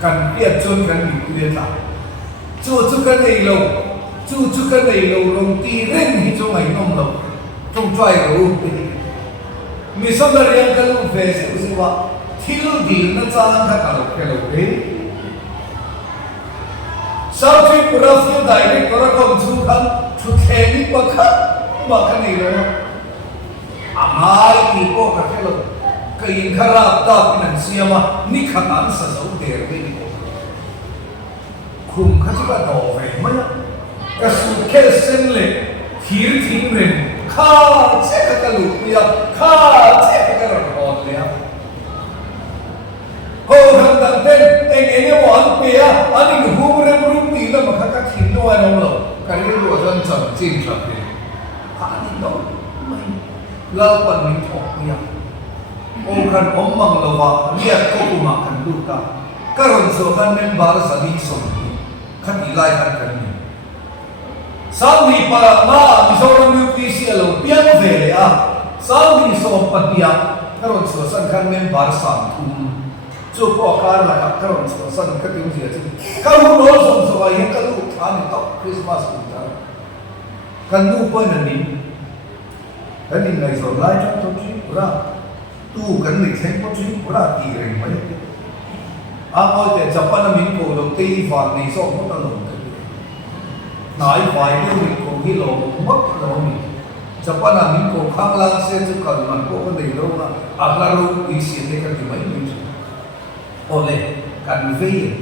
kan pia chon kan ni ku ya tha chu kan nei lo chu kan nei lo long ti ren hi chu ngai nom lo trong trai ro missionary kan lu ve se wa thil dil na cha ka ka lo ke lo ke sau khi Brazil đại đi có con chú khăn chú thế đi qua khắp mà cái này đó ai thì có cái lo cái in khara ta cái này xia mà ni khăn ăn sa sấu để cái đi khum khát cái đồ về mà cái sự kết sinh lệ thiir thiin lên khá chết cái lục bây khá chết cái rồi còn đấy hồ thằng thằng tên anh bảo anh bia anh đi hú bữa bữa tí là mà các thìn nó ai nông lẩu cái này đồ dân chậm chín chậm đi anh đi đâu mình lao quần mình thọ bia ô khăn ống bằng lẩu vào liệt cô cũng mặc khăn đủ cả các人số khăn nên bảo là đi sống khăn đi lại khăn khăn này sáng đi pa na đi số làm việc gì xí lẩu biếng về à sáng đi số bắt bia các人số sân khăn nên bảo sáng thùng chú có cả là các cái orang sân cái tiếng gì chứ các lúc đó xong rồi hiện các lúc ăn tóc Christmas cũng thế các lúc bên này cái này ngày rồi lại cho tôi chứ ra tu cái này thêm có chứ ra thì rồi mấy ôi thì chập anh mình cổ đầu tiên phạt này xong mất tao lồng nói phải cái mình cổ cái lồng mất lồng chập anh mình cổ khang lang xe chứ còn mình cổ cái này đâu mà ăn là đâu đi xịt cái gì mấy mình oleh kan vei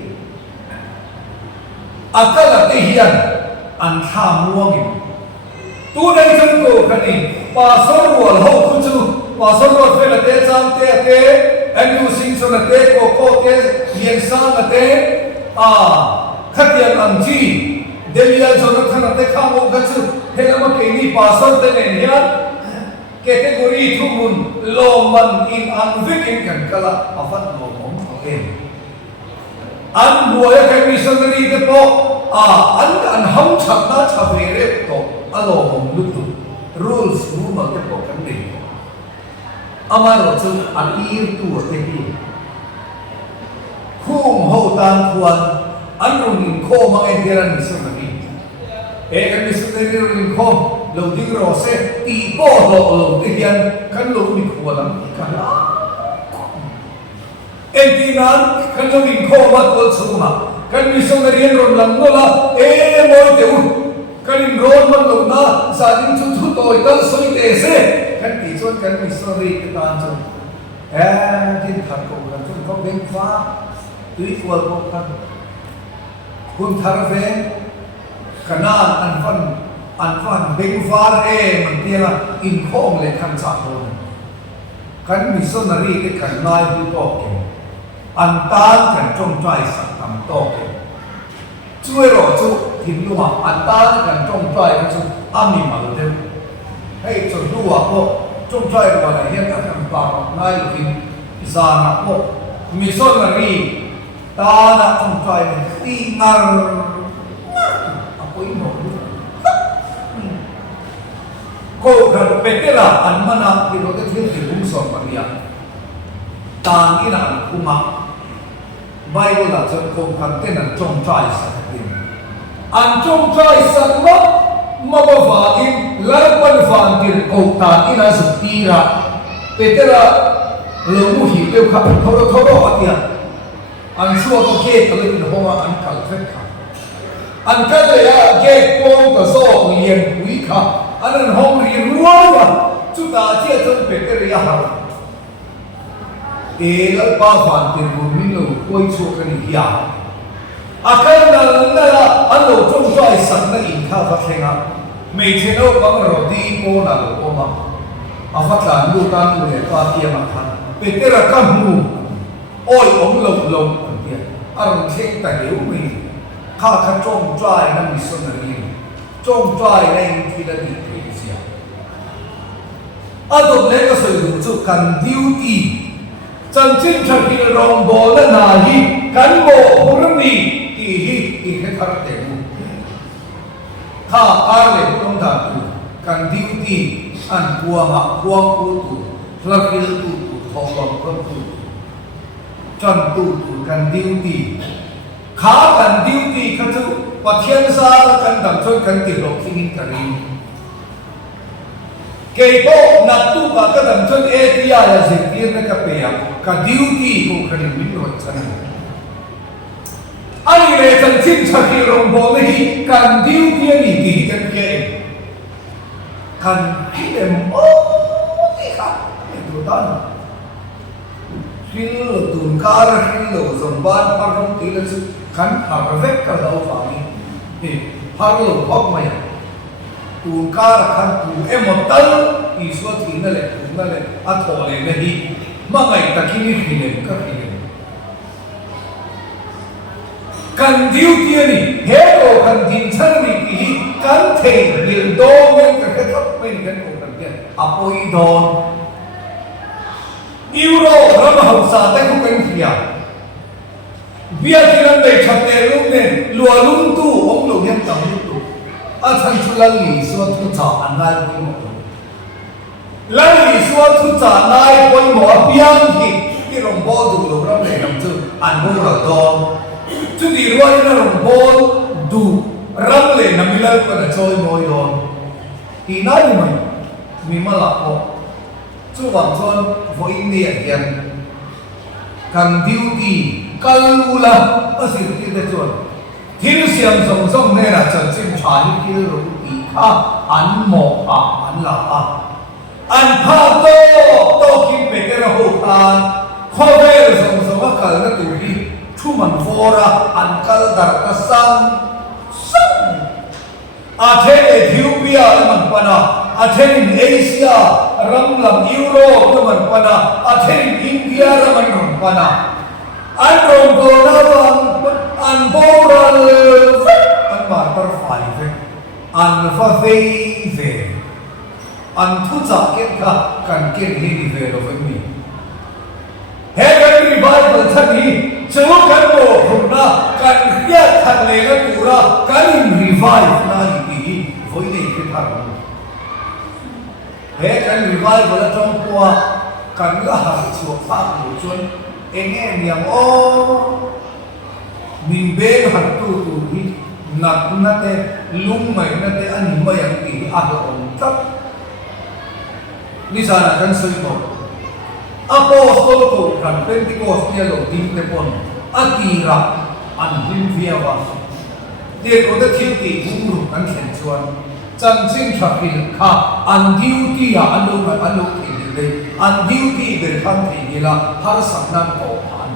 akala te hian an tha muangin tu dai chan ko khani pa sor wal ho khu chu pa sor wal fe la te cham te anu sing so na te ko te yen sa na te khatian am chi delia jo na khana te kha mo ga chu helama ke ni pa sor te ne hian category thumun loman in anvikin kan kala afat lo anh mua cái missionary cái po anh không chặt na chặt về đấy to alo hồng lúc tu rules mà cái po cái này ama lo chu anh ir tu cái gì khung hậu tan quan anh rung kho mà anh kia anh missionary cái missionary rung kho lâu đi rồi sẽ tỷ po lo cái hiện cái lâu đi kho lắm cái entinan kan lo in kho ba ko chuma kan missionary ron lam no la moi teu kan in ron man lo na sa din chu thu toi kan soi te se kan ti chon kan missionary ke tan chu tin thật ko kan chu ko ben fa tui ko ko kan kun thar ve kana an fan ben fa man tia la in khong le kan cha ho kan missionary ke kan nai bu to ke anh ta cần trông trai sản phẩm tốt chui rồi chú thím luôn anh ta cần trông trai cái chú ăn mì mà được hay cho đua cô trông trai rồi là hiện các thằng bảo ngay là thím già nạp cô mì son là gì ta đã trông trai này đi ngang cô ý nổi cô cần biết cái là anh mà làm thì nó cái thứ thì cũng sống mà đi ăn ta nghĩ là cũng mặc Bible là cho con thằng tên là trong trai sạch tin anh trong trai sạch mất mà bà phá in lại quan phản tiền cầu tàn in là sự tì ra để thế là lâu mu hiểu đều khắp thâu đó tiền anh xua có kê cái lên hoa anh cả phép cả anh cái này à kê con cái số liền quý cả anh không liền luôn mà chúng ta chia chân về cái này à lại ba phản tiền của mình là quay chùa cái này à cái là anh lâu trong trai sẵn là in khá phát hiện à mấy thế đâu có mà rồi đi cô là cô mà phát là lưu tan người ta kia mà khăn vì thế là căn mù ôi ông lồng tiền anh thấy tài liệu mình khá trong trai nó bị xuân là gì trong trai này thì là bị cái gì à tôi lấy cái sự dụng cho cần duty chân chính thật thì rong bò là nà hi cán bộ của nước mình thì cái thật tiền ถ้าการเล่นต้องด่าตูกันดิวตีอันกวางกวางกูตูพลักกิลตูทองลำก็ตูจันตูกันดิวตีขากันดิวตีเขาจะปัจเจียนซากันดังชนกันติดหลอกสิ่งกันริมเกี่ยวนับตู้กันดังชนเอทียาอย่าเสียเพียงนะครับเปียกันดิวตีกูกันริมวิ่งรถชนะอันนี้เลยจันทร์สิ้นชักที่โรงพยาบาลนี้กันดิวตีนี่ตีกันเกี่ยกันให้เอ็มโอ้ที่ค่ะไม่ดูด้านฮิลล์ตุนการ์ฮิลล์สมบัติพารงตีเลยสุดขันหาเวกกระดาฟ้านี้พารงพบมาอย่างตุนการ์ขันตุเอ็มตัลอีสวดที่นั่นแหละตุนนั่นแหละอัฐโอเลไม่ดีมาไงตะกี้นี่ฮิลล์ก็ฮิลล์กันดิวที่นี่เฮโร่กันดินชันนี่ที่กันเทนเดินโดนกันแค่ทับไม่กันโอ้กันเนี่ยอโปอีดอนยูโรเรามาหัวซาแต่ก็เป็นเพียงเบียร์ที่นั่นได้ชัดเจนลุงเนี่ยลัวลุงตู้องค์ลุงยังจำลุงตู้อาจารย์ชุลลีสวัสดิ์จ่าอันนั้นไม่หมดลลีสวัสดิ์จ่านายคนหมอเพียงที่รองบอดูเราเราเลยนำชื่ออันบุรดอนจุดที่รวยนั่นรองบอดูเราเลยนำมิลล์กันช่วยมอยอนที่นั่นมันมีมาลักอช่วงส่วนพออินเดียเห็นกันดิวตีกัลลูลาสิ่งที่เด็ดส่วนที่เสียงส่งเนี่ยนะจะจิ้มชาลิกิรุตีข้าอันหมอกอันละอันพาโตคิดไปกันละหัวตาข้อเวรส่งว่ากันนั่นตัวที่ทุ่มันฟอระอันกัลดาร์กสังอาเทนเอธิโอเปียมันปนะอาเทนเอเชียรัมลัมยุโรปมันปนะอาเทนอินเดียมันปนะอันรงโกนาวันอันโบราณอันมาตรไฟอันฟาเฟเฟอันทุจักเก็บกันเก็บฮีดีเฟโรเฟมีเฮกันรีไวเบิลทันทีช่วยกันโบคุณนะกันเรียกทันเลยกันตัวละกันรีไวน่าดีฝอยนี่คือพันเฮกันรีไวเบิลจงปัวกันละหาชัวฟ้าอยู่จนเองเนี่ยโอ้มินเบลหันตัวที่นักนั่นเองลุงไม่นั่นเองอันนี้ไม่ยังตีอาจจะองทับนี่สารกันสุดโต่งอโปสโตลโตกันเป็นที่โกสเตียโลดิมเตปอนอันตีระอันดิมเฟียวาเด็กคนที่ทิ้งตีบุ้งรุกันเขียนชวนจันซิงชักกิลข้าอันดิวตี้อันลูกที่ดีเลยอันดิวตี้เดินทางที่ดีละฮาร์สันนันโตอัน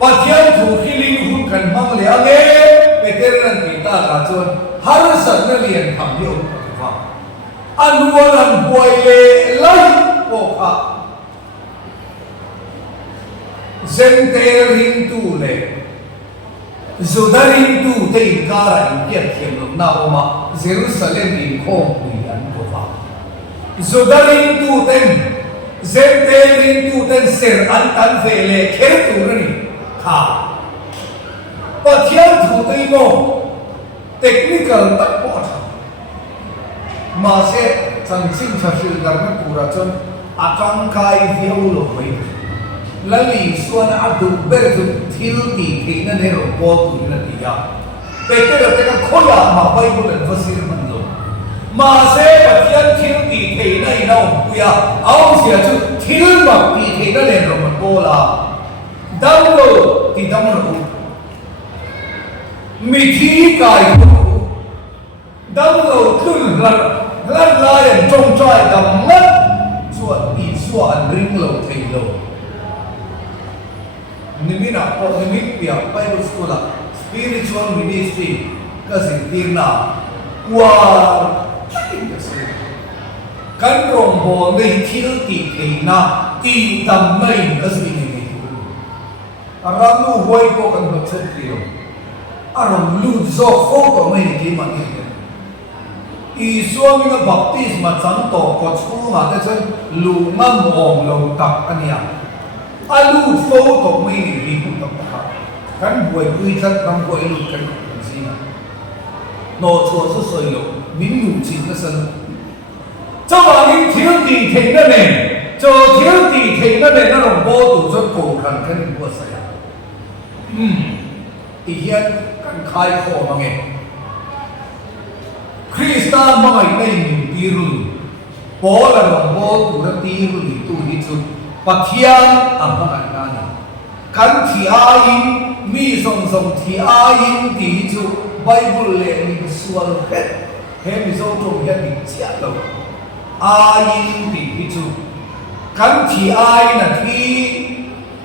ปัจจัยถูกฮิลิงหุ่นกันมั่งเลยอันเนี้ยเป็นเรื่องที่ตากาจวนฮาร์สันนั่นเรียนทำเยอะกว่าอันวันป่วยเลยไล่โอ้ข้าเซนเตอร์รินตูเล่สุดารินตูเตอินการ์อินเกียร์เขียนลงน้าออกมาเยรูซาเล็มอินโคมปุยอันโกฟาสุดารินตูเต็นเซนเตอร์รินตูเต็นเซอร์อันตันเฟเล่เขียนตูนี่ข้าปัจจัยถูกตีโม่เทคนิคตัดปอดมาเสกจันซิงชัชลาร์นักปูราชนอาคังคายเฟียวโลกไปลลีส่วนอัตุเบรตุทิลตีที่นั่นเองบอกตุนนั่นที่ยาเป็นเรื่องที่เขาอยากมาไปบุญฟัสิรมันโลมาเสกปัจจัยทิลตีที่นั่นเราคุยเอาเสียจุดทิลบักตีที่นั่นเองมันโบลาดัมโลที่ดัมโลมิธีกายดัมโลขึ้นหลังลายจงใจดัมมัดส่วนอีส่วนริงโลที่โลนิมิตนะพอนิมิตเปียกไปดูสกุล spiritual ministry ก็สิ่งที่น่ากว่ากันรองบอลในที่ตีเองนะตีดำไม่ก็สิ่งนี้อารมณ์หวยก็กันแบบเช่นเดียวอารมณ์ลุดโซ่โฟก็ไม่ได้มันเองอีส่วนนี้บัพติศมาจันโตก็ชูมาแต่เช่นลูมั่งมองเราตักอันนี้อาลูโฟก็ไม่ได้รีบตักกันบวยคุยกันกันบวยลูกกันสินะ nô chùa số soi lộ mình ngủ chín cái sân cho bà những thiếu tỷ thế nó này cho thiếu tỷ thế nó này nó đồng bộ tụ cho cổ khăn cái này của saya thì hiện cần khai khổ mà nghe Krista mà ngày nay mình đi rồi bố là đồng bộ tụ nó đi rồi tụ đi chút và thiên âm mà ngày nay kan thi ai mi song song thi ai ti chu Bible le ni sual het he mi zo to ya mi chia lo ai ti chu kan thi ai na thi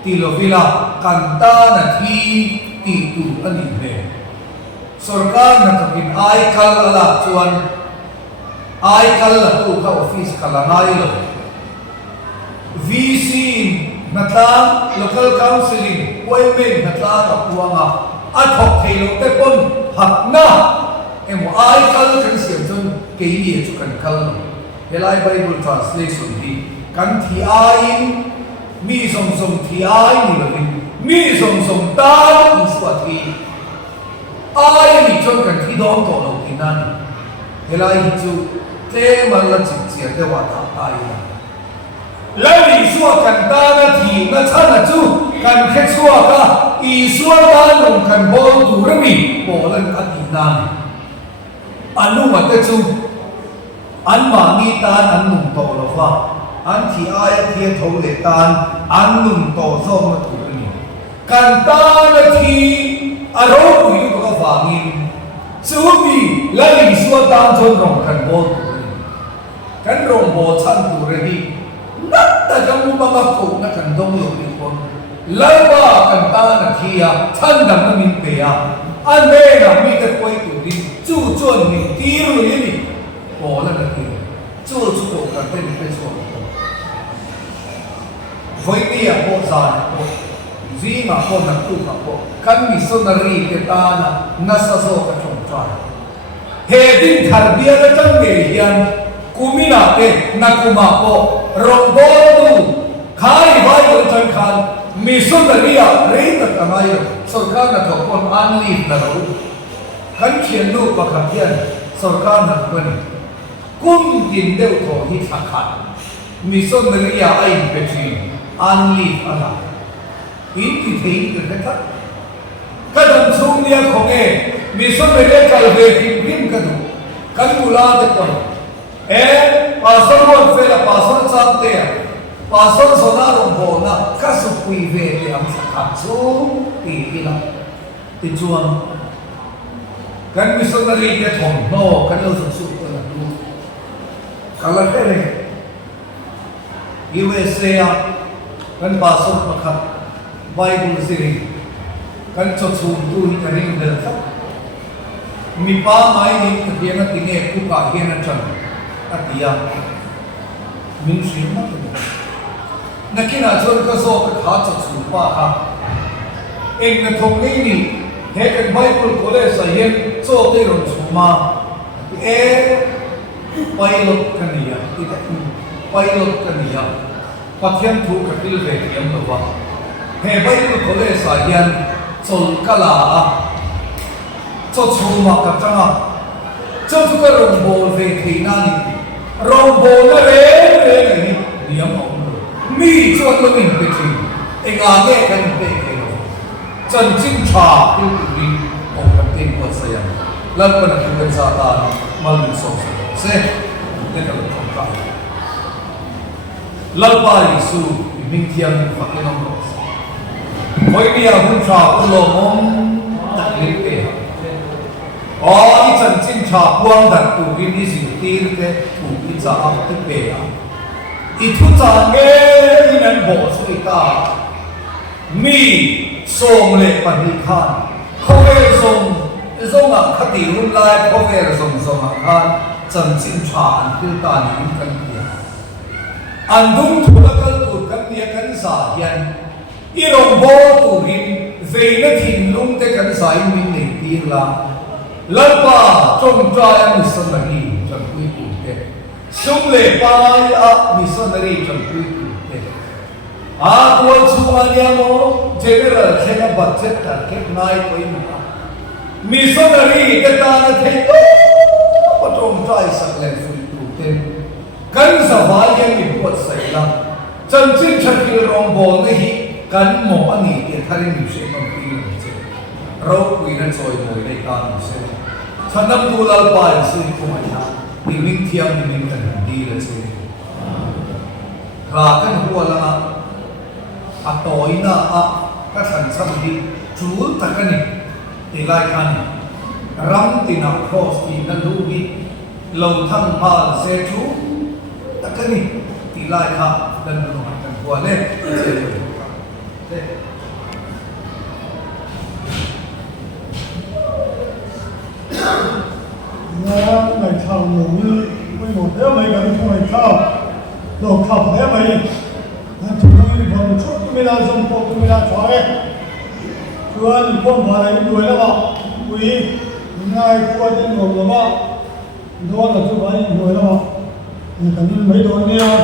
ti lo vila kan ta na thi ti tu ani he sarkar na kapin ai kal ala chuan ai kal la tu ka office kala ngai lo VC natla local councilling women natla kapuanga athok thelo te pon hakna emo ai kal kan siam chon keini chu kan kal helai Bible translation hi kan thi ai mi som som thi ai ni lo mi som som ta ni swati ai ni chon kan thi dong ko lo kinan helai chu te man la chi chi te wa ta ai lai li suwa kan ta na thi na cha na chu kan khe suwa ka I suwa ta nong kan bo tu ra mi bo lan a ti nan anu ma te chu an ma ni ta an nung to lo fa an thi ai thi tho le tan an nung to so ma tu ni kan ta na thi a ro tu yu ka fa ngi chu mi lai li suwa ta chon nong kan bo tu kan rong bo chan tu re ni nát ta trong mga ko na kan dong lo ni kon lai ba kan ta na thia than dam na min pe a an me na mi te koi tu di chu chuan ni ti ru ni ko la na ti chu chu ko kan te ni pe so voi ni a ko sa na ko zi ma ko na tu ka ko kan mi so na ri te ta na sa so ka chong cha he din thar bia na tang ge hian kumina te nakuma ko rombo tu khai vai ko chan khan missionaria rein ta kamai sarkar na thokon anli na ro kan khian lu pa khapian sarkar na bani kum tin deu tho hi thakhat missionaria ai petri anli ala in ki thei ke ta kadam chung nia khonge missionaria kalve kim ka du kan mula te kon pastor mo fe la pastor chante pastor sona rombo na kasu kui ve te am sakatsu ti ila ti chuan kan missionary te thom no kan lo su ko na tu kala tere USA kan pastor pakhat Bible series kan cho chu tu ni ring de tha mi pa mai ni ke na tine ku ka ge na chan atia min shim na nakina chon ka so ka kha cha chu pa kha eng na thong nei ni he kan Bible college sa yen so te ron chu ma pilot kaniya ita pilot kaniya pathian thu ka til ve kiam to wa he Bible college sa yen chol kala a cho chu ma ka changa cho chu ka ron bol ve thina ni rombo na re ni niam au mi chuan lo min pe thi enga nge kan pe ke lo chan ching tha tu ni o kan tin ko sa ya lam pa na kan sa ta mal min so se te ka lo ka lal pa Yesu min thiam fa ke no ro hoi ni a hun tha ko lo mom ta ni pe I chân chính cha buông đặt tụ viên đi sự tin cái tụ viên cha áp tích bề à, ít thu cha nghe đi nên bỏ suy ta, mi song lệ bản đi khan, không về song à khát đi hun lai không về song à khan, chân chính cha anh tiêu ta những cái gì, anh đúng thu là cái tụ cái gì cái gì hiện, irong bỏ tụ viên về nó thìn lung cái gì mình để tin là lalpa trong trai missionary trong quy tụ thế, sung lệ pai a missionary trong quy tụ thế, tôi chú anh em general khen budget cả kết ngay với mình, missionary cái ta nó thấy có trong trai sắc lên phụ tụ tên cần sa vai yang bị buat sai lắm chân chính chân khi rong bol này cần một anh ấy để thay mình sẽ không đi làm gì rau quý nên soi mồi này ta mình sẽ thân năm tu lao bài sẽ không ai ha đi linh thiêng đi linh cần đi là sẽ ra cái hua là à tối na à các thành sắc đi chú tất cả này thì lại ăn rắm thì nào cross thì nó đủ đi lâu thăng mà sẽ chú tất cả này thì lại ha lần đầu thành hua lên sẽ ngày thảo ngủ với một đứa mấy cái ngày thảo đồ khảo thế mấy chúng tôi còn chút tôi là dùng bộ tôi là chó ấy chúa anh không vào đây đuổi nó bảo quý ngày qua trên ngồi rồi mà đó là chúa anh đuổi nó bảo thì cảm ơn mấy đứa này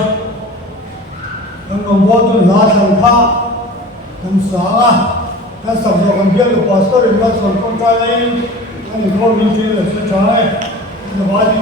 anh còn bao tôi lá thằng khác thằng sáng à cái sập rồi còn biết được pastor in mắt còn con trai này anh không biết chuyện là sẽ trái nó nói đi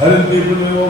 Hal people may